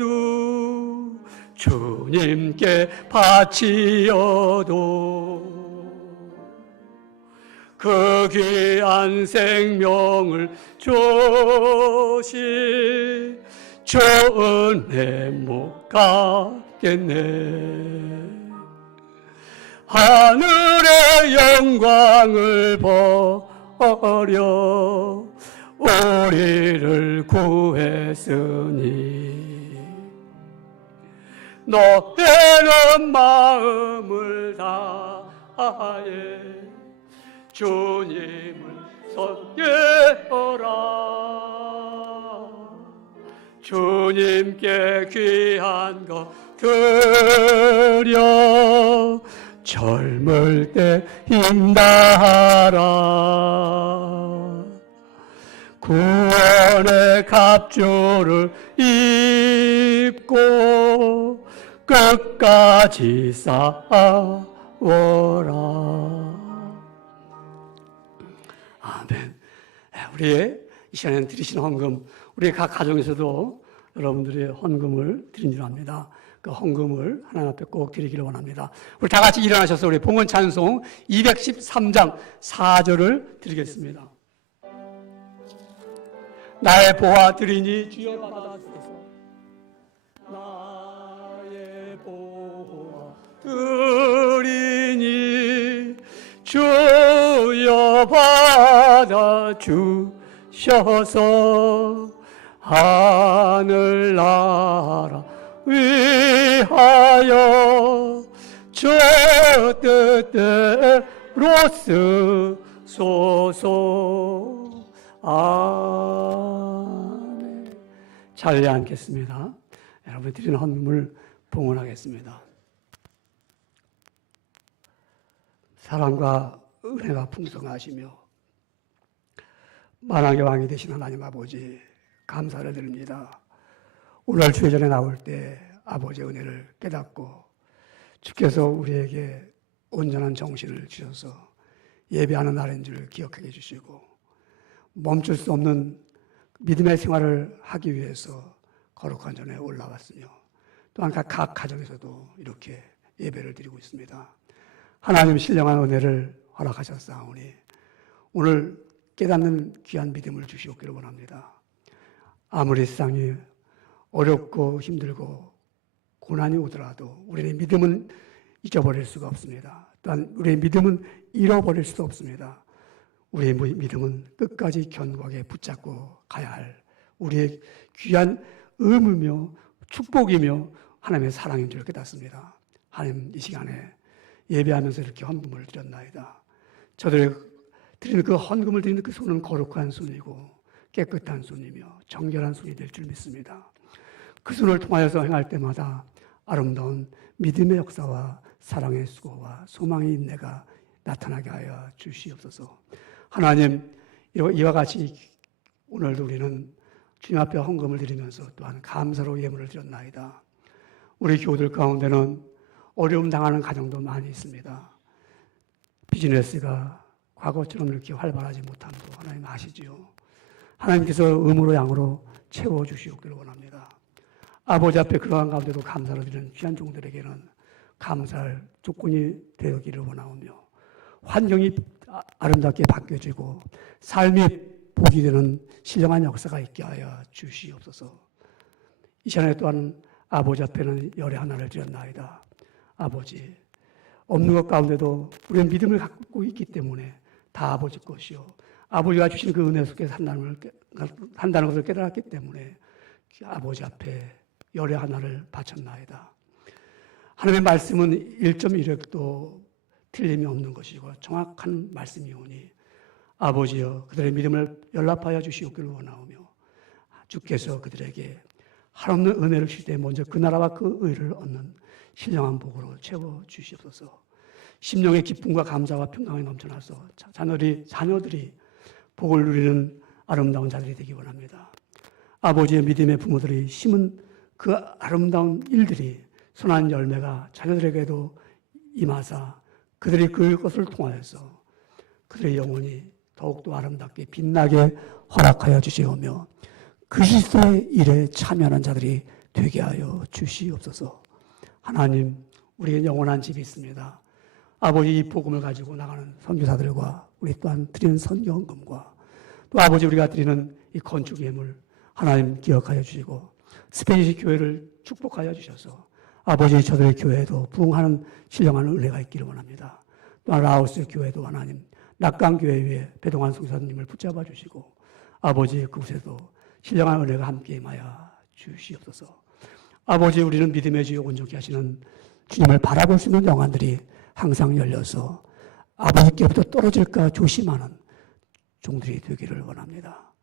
주님께 바치어도 그 귀한 생명을 주신 주 은혜 못 갚으리. 없겠네. 하늘의 영광을 버려 우리를 구했으니 너희는 마음을 다해 주님을 섬겨라. 주님께 귀한 것 드려 젊을 때 힘다하라. 구원의 갑주를 입고 끝까지 싸워라. 아멘. 우리의 이 시간에 드리신 헌금, 우리 각 가정에서도 여러분들의 헌금을 드린 줄 압니다. 그 헌금을 하나님 앞에 꼭 드리기를 원합니다. 우리 다 같이 일어나셔서 우리 봉헌 찬송 213장 4절을 드리겠습니다. 나의 보화 드리니 주여 받아주소서. 나의 보화 드리니 주여 받아주셔서 하늘나라 위하여 저 뜻대로 쓰소서. 아멘. 자리에 앉겠습니다. 여러분 드리는 헌금을 봉헌하겠습니다. 사랑과 은혜가 풍성하시며 만왕의 왕이 되신 하나님 아버지 감사를 드립니다. 오늘 주회전에 나올 때 아버지의 은혜를 깨닫고 주께서 우리에게 온전한 정신을 주셔서 예배하는 날인 줄 기억하게 해주시고 멈출 수 없는 믿음의 생활을 하기 위해서 거룩한 전에 올라왔으며 또한 각 가정에서도 이렇게 예배를 드리고 있습니다. 하나님 신령한 은혜를 허락하셨사오니 오늘 깨닫는 귀한 믿음을 주시옵기를 원합니다. 아무리 세상이 어렵고 힘들고 고난이 오더라도 우리의 믿음은 잊어버릴 수가 없습니다. 또한 우리의 믿음은 잃어버릴 수도 없습니다. 우리의 믿음은 끝까지 견고하게 붙잡고 가야 할 우리의 귀한 의무며 축복이며 하나님의 사랑인 줄 깨닫습니다. 하나님 이 시간에 예배하면서 이렇게 헌금을 드렸나이다. 저들의 드리는 그 헌금을 드리는 그 손은 거룩한 손이고 깨끗한 손이며 정결한 손이 될 줄 믿습니다. 그 손을 통하여서 행할 때마다 아름다운 믿음의 역사와 사랑의 수고와 소망의 인내가 나타나게 하여 주시옵소서. 하나님, 이와 같이 오늘도 우리는 주님 앞에 헌금을 드리면서 또한 감사로 예물을 드렸나이다. 우리 교우들 가운데는 어려움 당하는 가정도 많이 있습니다. 비즈니스가 과거처럼 이렇게 활발하지 못함도 하나님 아시지요. 하나님께서 음으로 양으로 채워주시옵기를 원합니다. 아버지 앞에 그러한 가운데도 감사를 드리는 귀한 종들에게는 감사할 조건이 되기를 원하오며 환경이 아름답게 바뀌어지고 삶이 복이 되는 신령한 역사가 있게 하여 주시옵소서. 이 시간에 또한 아버지 앞에는 열애 하나를 드렸나이다. 아버지, 없는 것 가운데도 우리는 믿음을 갖고 있기 때문에 다 아버지 것이요. 아버지가 주신 그 은혜 속에 산다는 것을 깨달았기 때문에 아버지 앞에 열애 하나를 바쳤나이다. 하나님의 말씀은 1.1획도 틀림이 없는 것이고 정확한 말씀이오니 아버지여 그들의 믿음을 연락하여 주시옵기를 원하오며 주께서 그들에게 한없는 은혜를 주실 때 먼저 그 나라와 그 의를 얻는 신령한 복으로 채워주시옵소서. 심령의 기쁨과 감사와 평강이 넘쳐나서 자녀들이 복을 누리는 아름다운 자들이 되기 원합니다. 아버지의 믿음의 부모들이 심은 그 아름다운 일들이 선한 열매가 자녀들에게도 임하사 그들이 그것을 통하여서 그들의 영혼이 더욱더 아름답게 빛나게 허락하여 주시오며 그리스도의 일에 참여하는 자들이 되게 하여 주시옵소서. 하나님, 우리에게 영원한 집이 있습니다. 아버지 이 복음을 가지고 나가는 선교사들과 우리 또한 드리는 선교헌금과 또 아버지 우리가 드리는 이 건축 예물 하나님 기억하여 주시고 스페니시 교회를 축복하여 주셔서 아버지 저들의 교회에도 부흥하는 신령한 은혜가 있기를 원합니다. 또한 라오스 교회도 하나님 낙강교회 위에 배동환 성사님을 붙잡아 주시고 아버지 그곳에도 신령한 은혜가 함께 임하여 주시옵소서. 아버지 우리는 믿음의 주요 온전케 하시는 주님을 바라볼 수 있는 영안들이 항상 열려서 아버지께부터 떨어질까 조심하는 종들이 되기를 원합니다.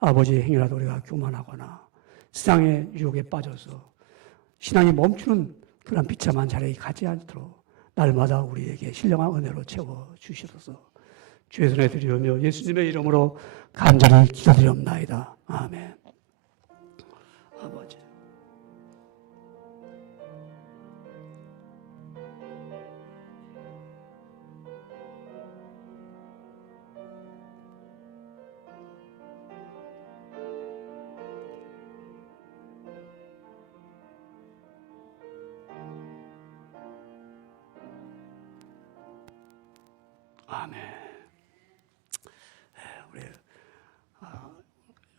아버지의 행위라도 우리가 교만하거나 세상의 유혹에 빠져서 신앙이 멈추는 그런 비참한 자리에 가지 않도록 날마다 우리에게 신령한 은혜로 채워주시소서. 주의 손에 드리오며 예수님의 이름으로 간절히 기도드리옵나이다. 아멘. 아버지 아멘. 우리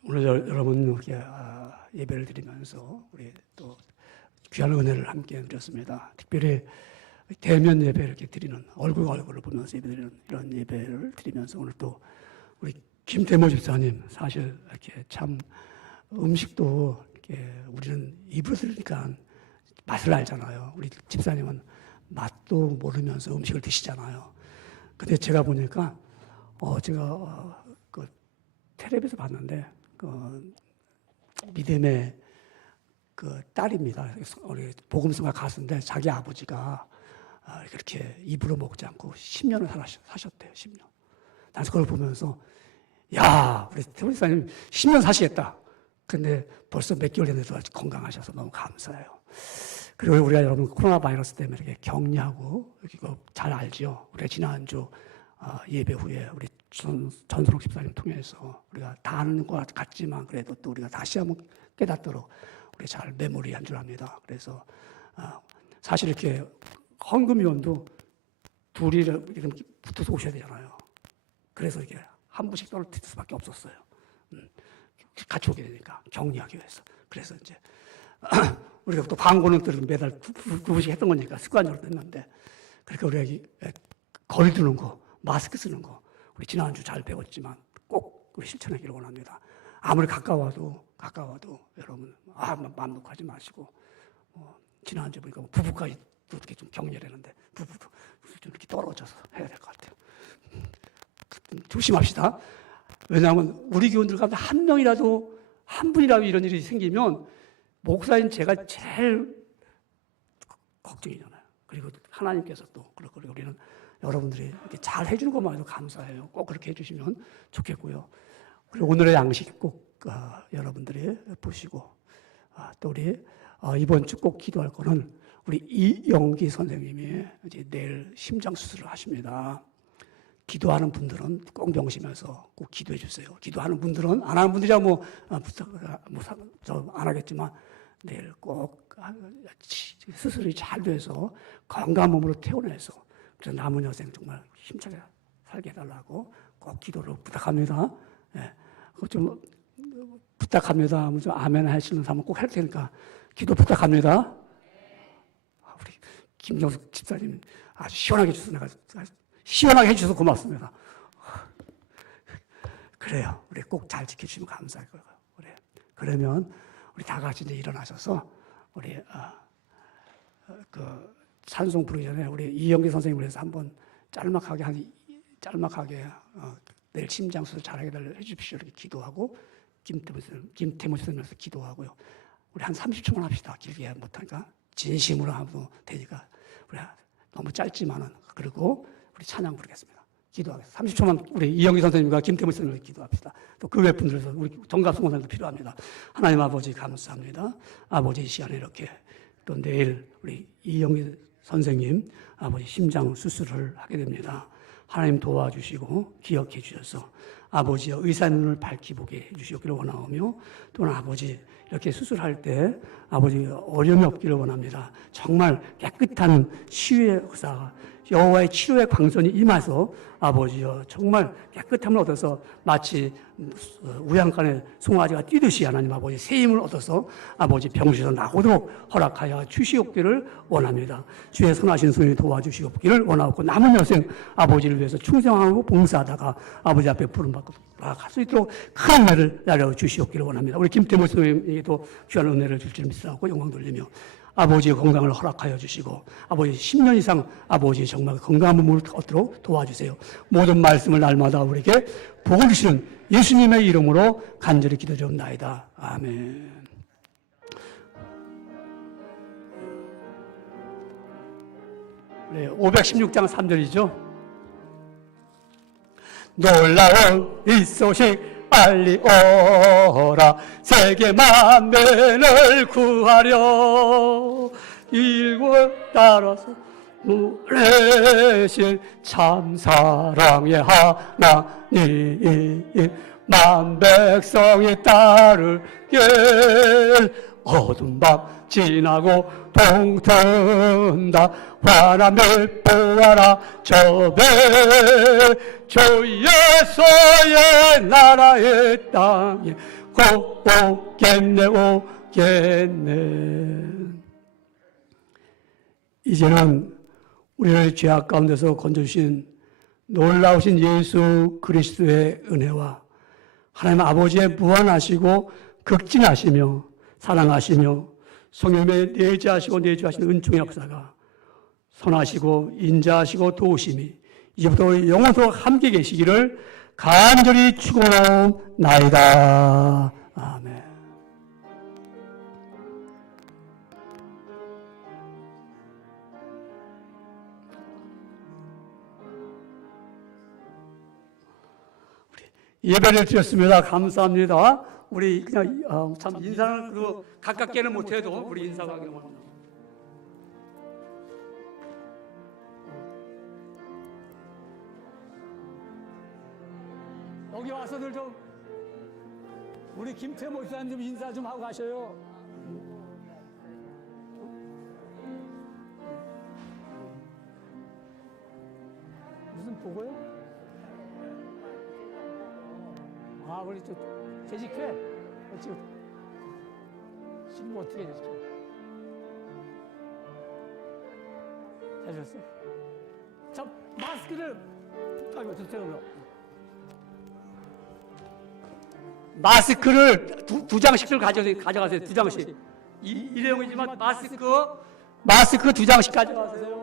오늘 여러분 이렇게 예배를 드리면서 우리 또 귀한 은혜를 함께 누렸습니다. 특별히 대면 예배 이렇게 드리는 얼굴을 보면서 예배드리는 이런 예배를 드리면서 오늘 또 우리 김태모 집사님 사실 이렇게 참 음식도 이렇게 우리는 입으로 들으니까 맛을 알잖아요. 우리 집사님은 맛도 모르면서 음식을 드시잖아요. 근데 제가 보니까 제가 그 텔레비에서 봤는데 그 믿음의 그 딸입니다. 우리 복음성가 가수인데 자기 아버지가 그렇게 입으로 먹지 않고 10년을 사셨대요. 10년. 난 그걸 보면서 야 우리 태우리사님 10년 사시겠다. 근데 벌써 몇 개월 됐는데도 아직 건강하셔서 너무 감사해요. 그리고 우리가 여러분 코로나 바이러스 때문에 이렇게 격리하고 이거 잘 알죠. 우리가 지난주 예배 후에 우리 전선옥 집사님 통해서 우리가 다 아는 것 같지만 그래도 또 우리가 다시 한번 깨닫도록 우리 잘 메모리한 줄 압니다. 그래서 사실 이렇게 헌금위원도 둘이 이렇게 붙어서 오셔야 되잖아요. 그래서 이렇게 한 분씩 떨어뜨릴 수밖에 없었어요. 같이 오게 되니까 격리하기 위해서. 그래서 이제 우리가 또 광고는 또 매달 두 분씩 했던 거니까 습관적으로 했는데 그렇게 우리가 거리 두는 거, 마스크 쓰는 거 우리 지난주 잘 배웠지만 꼭 우리 실천하기를 원합니다. 아무리 가까워도 여러분 마음 놓고 하지 마시고 지난주 보니까 부부까지 이렇게 좀 격려했는데 부부도 좀 이렇게 떨어져서 해야 될 것 같아요. 조심합시다. 왜냐하면 우리 교원들 가운데 한 명이라도 한 분이라도 이런 일이 생기면 목사인 제가 제일 걱정이잖아요. 그리고 하나님께서 또 그리고 우리는 여러분들이 이렇게 잘 해주는 것만 해도 감사해요. 꼭 그렇게 해주시면 좋겠고요. 그리고 오늘의 양식 꼭 여러분들이 보시고 또 우리 이번 주 꼭 기도할 거는 우리 이영기 선생님이 이제 내일 심장 수술을 하십니다. 기도하는 분들은 꼭 명심해서 꼭 기도해 주세요. 기도하는 분들은 안 하는 분들이야 안 하겠지만 내일 꼭 수술이 잘 돼서 건강한 몸으로 퇴원해서 그래서 남은 여생 정말 힘차게 살게 해달라고 꼭 기도를 부탁합니다. 예, 좀 부탁합니다. 좀 아멘 하시는 사람은 꼭 할 테니까 기도 부탁합니다. 우리 김정숙 집사님 아주 시원하게 해주셔서 내가 시원하게 해주셔서 고맙습니다. 그래요. 우리 꼭 잘 지켜주시면 감사할 거예요. 그래. 그러면 우리 다 같이 이제 일어나셔서 우리 그 찬송 부르기 전에 우리 이영기 선생님을 해서 한번 짤막하게 내일 심장 수술 잘하게 해주십시오. 이렇게 기도하고 김태모 선생님에서 기도하고요. 우리 한 30초만 합시다. 길게 못하니까 진심으로 하면 되니까 우리 너무 짧지만은 그리고 우리 찬양 부르겠습니다. 기도하겠습니다. 30초만 우리 이영기 선생님과 김태모 선생님을 기도합시다. 또 그 외 분들에서 우리 정갑승 선생님도 필요합니다. 하나님 아버지 감사합니다. 아버지 이 시간에 이렇게 또 내일 우리 이영기 선생님 아버지 심장 수술을 하게 됩니다. 하나님 도와주시고 기억해 주셔서 아버지의 의사의 눈을 밝히 보게 해주시기를 원하오며 또는 아버지 이렇게 수술할 때 아버지 어려움이 없기를 원합니다. 정말 깨끗한 치유의 역사가 여호와의 치료의 광선이 임해서 아버지여 정말 깨끗함을 얻어서 마치 우양간에 송아지가 뛰듯이 하나님 아버지 새 힘을 얻어서 아버지 병실에서 나오도록 허락하여 주시옵기를 원합니다. 주의 선하신 손이 도와주시옵기를 원하고 남은 여생 아버지를 위해서 충성하고 봉사하다가 아버지 앞에 부름받고 나아갈 수 있도록 큰 은혜를 내려주시옵기를 원합니다. 우리 김태모 선생님에게도 귀한 은혜를 줄 줄 믿사하고 영광 돌리며 아버지의 건강을 허락하여 주시고 아버지 10년 이상 아버지 정말 건강한 몸을 얻도록 도와주세요. 모든 말씀을 날마다 우리에게 복을 주시는 예수님의 이름으로 간절히 기도드리옵나이다. 아멘. 네, 516장 3절이죠. 놀라운 이 소식 빨리 오라 세계 만민을 구하려 일곱 따라서 물레신 참사랑의 하나님 만 백성이 따르길 어두운 밤 지나고 동튼다 환함을 보아라 저배 주 예수의 나라의 땅에 곧 오겠네 오겠네. 이제는 우리를 죄악 가운데서 건져주신 놀라우신 예수 그리스도의 은혜와 하나님 아버지의 무한하시고 극진하시며 사랑하시며 성령의 내재하시고 내주하시는 은총의 역사가 선하시고 인자하시고 도우심이 이제부터 영원토록 함께 계시기를 간절히 축원하옵나이다. 아멘. 예배를 드렸습니다. 감사합니다. 우리 그냥 참 인사를 그 가깝게는 못해도 우리 인사가 하기로 합니다. 여기 와서들 좀 우리 김태모 목사님 좀 인사 좀 하고 가셔요. 무슨 보고요? 아, 우리 또 재직회? 지금 신부 어떻게 되시죠? 잘 되셨어요? 자, 마스크를 아이고 주세요. 마스크를 두 장씩들 가져가세요. 두 장씩. 일회용이지만 마스크 두 장씩 가져가세요.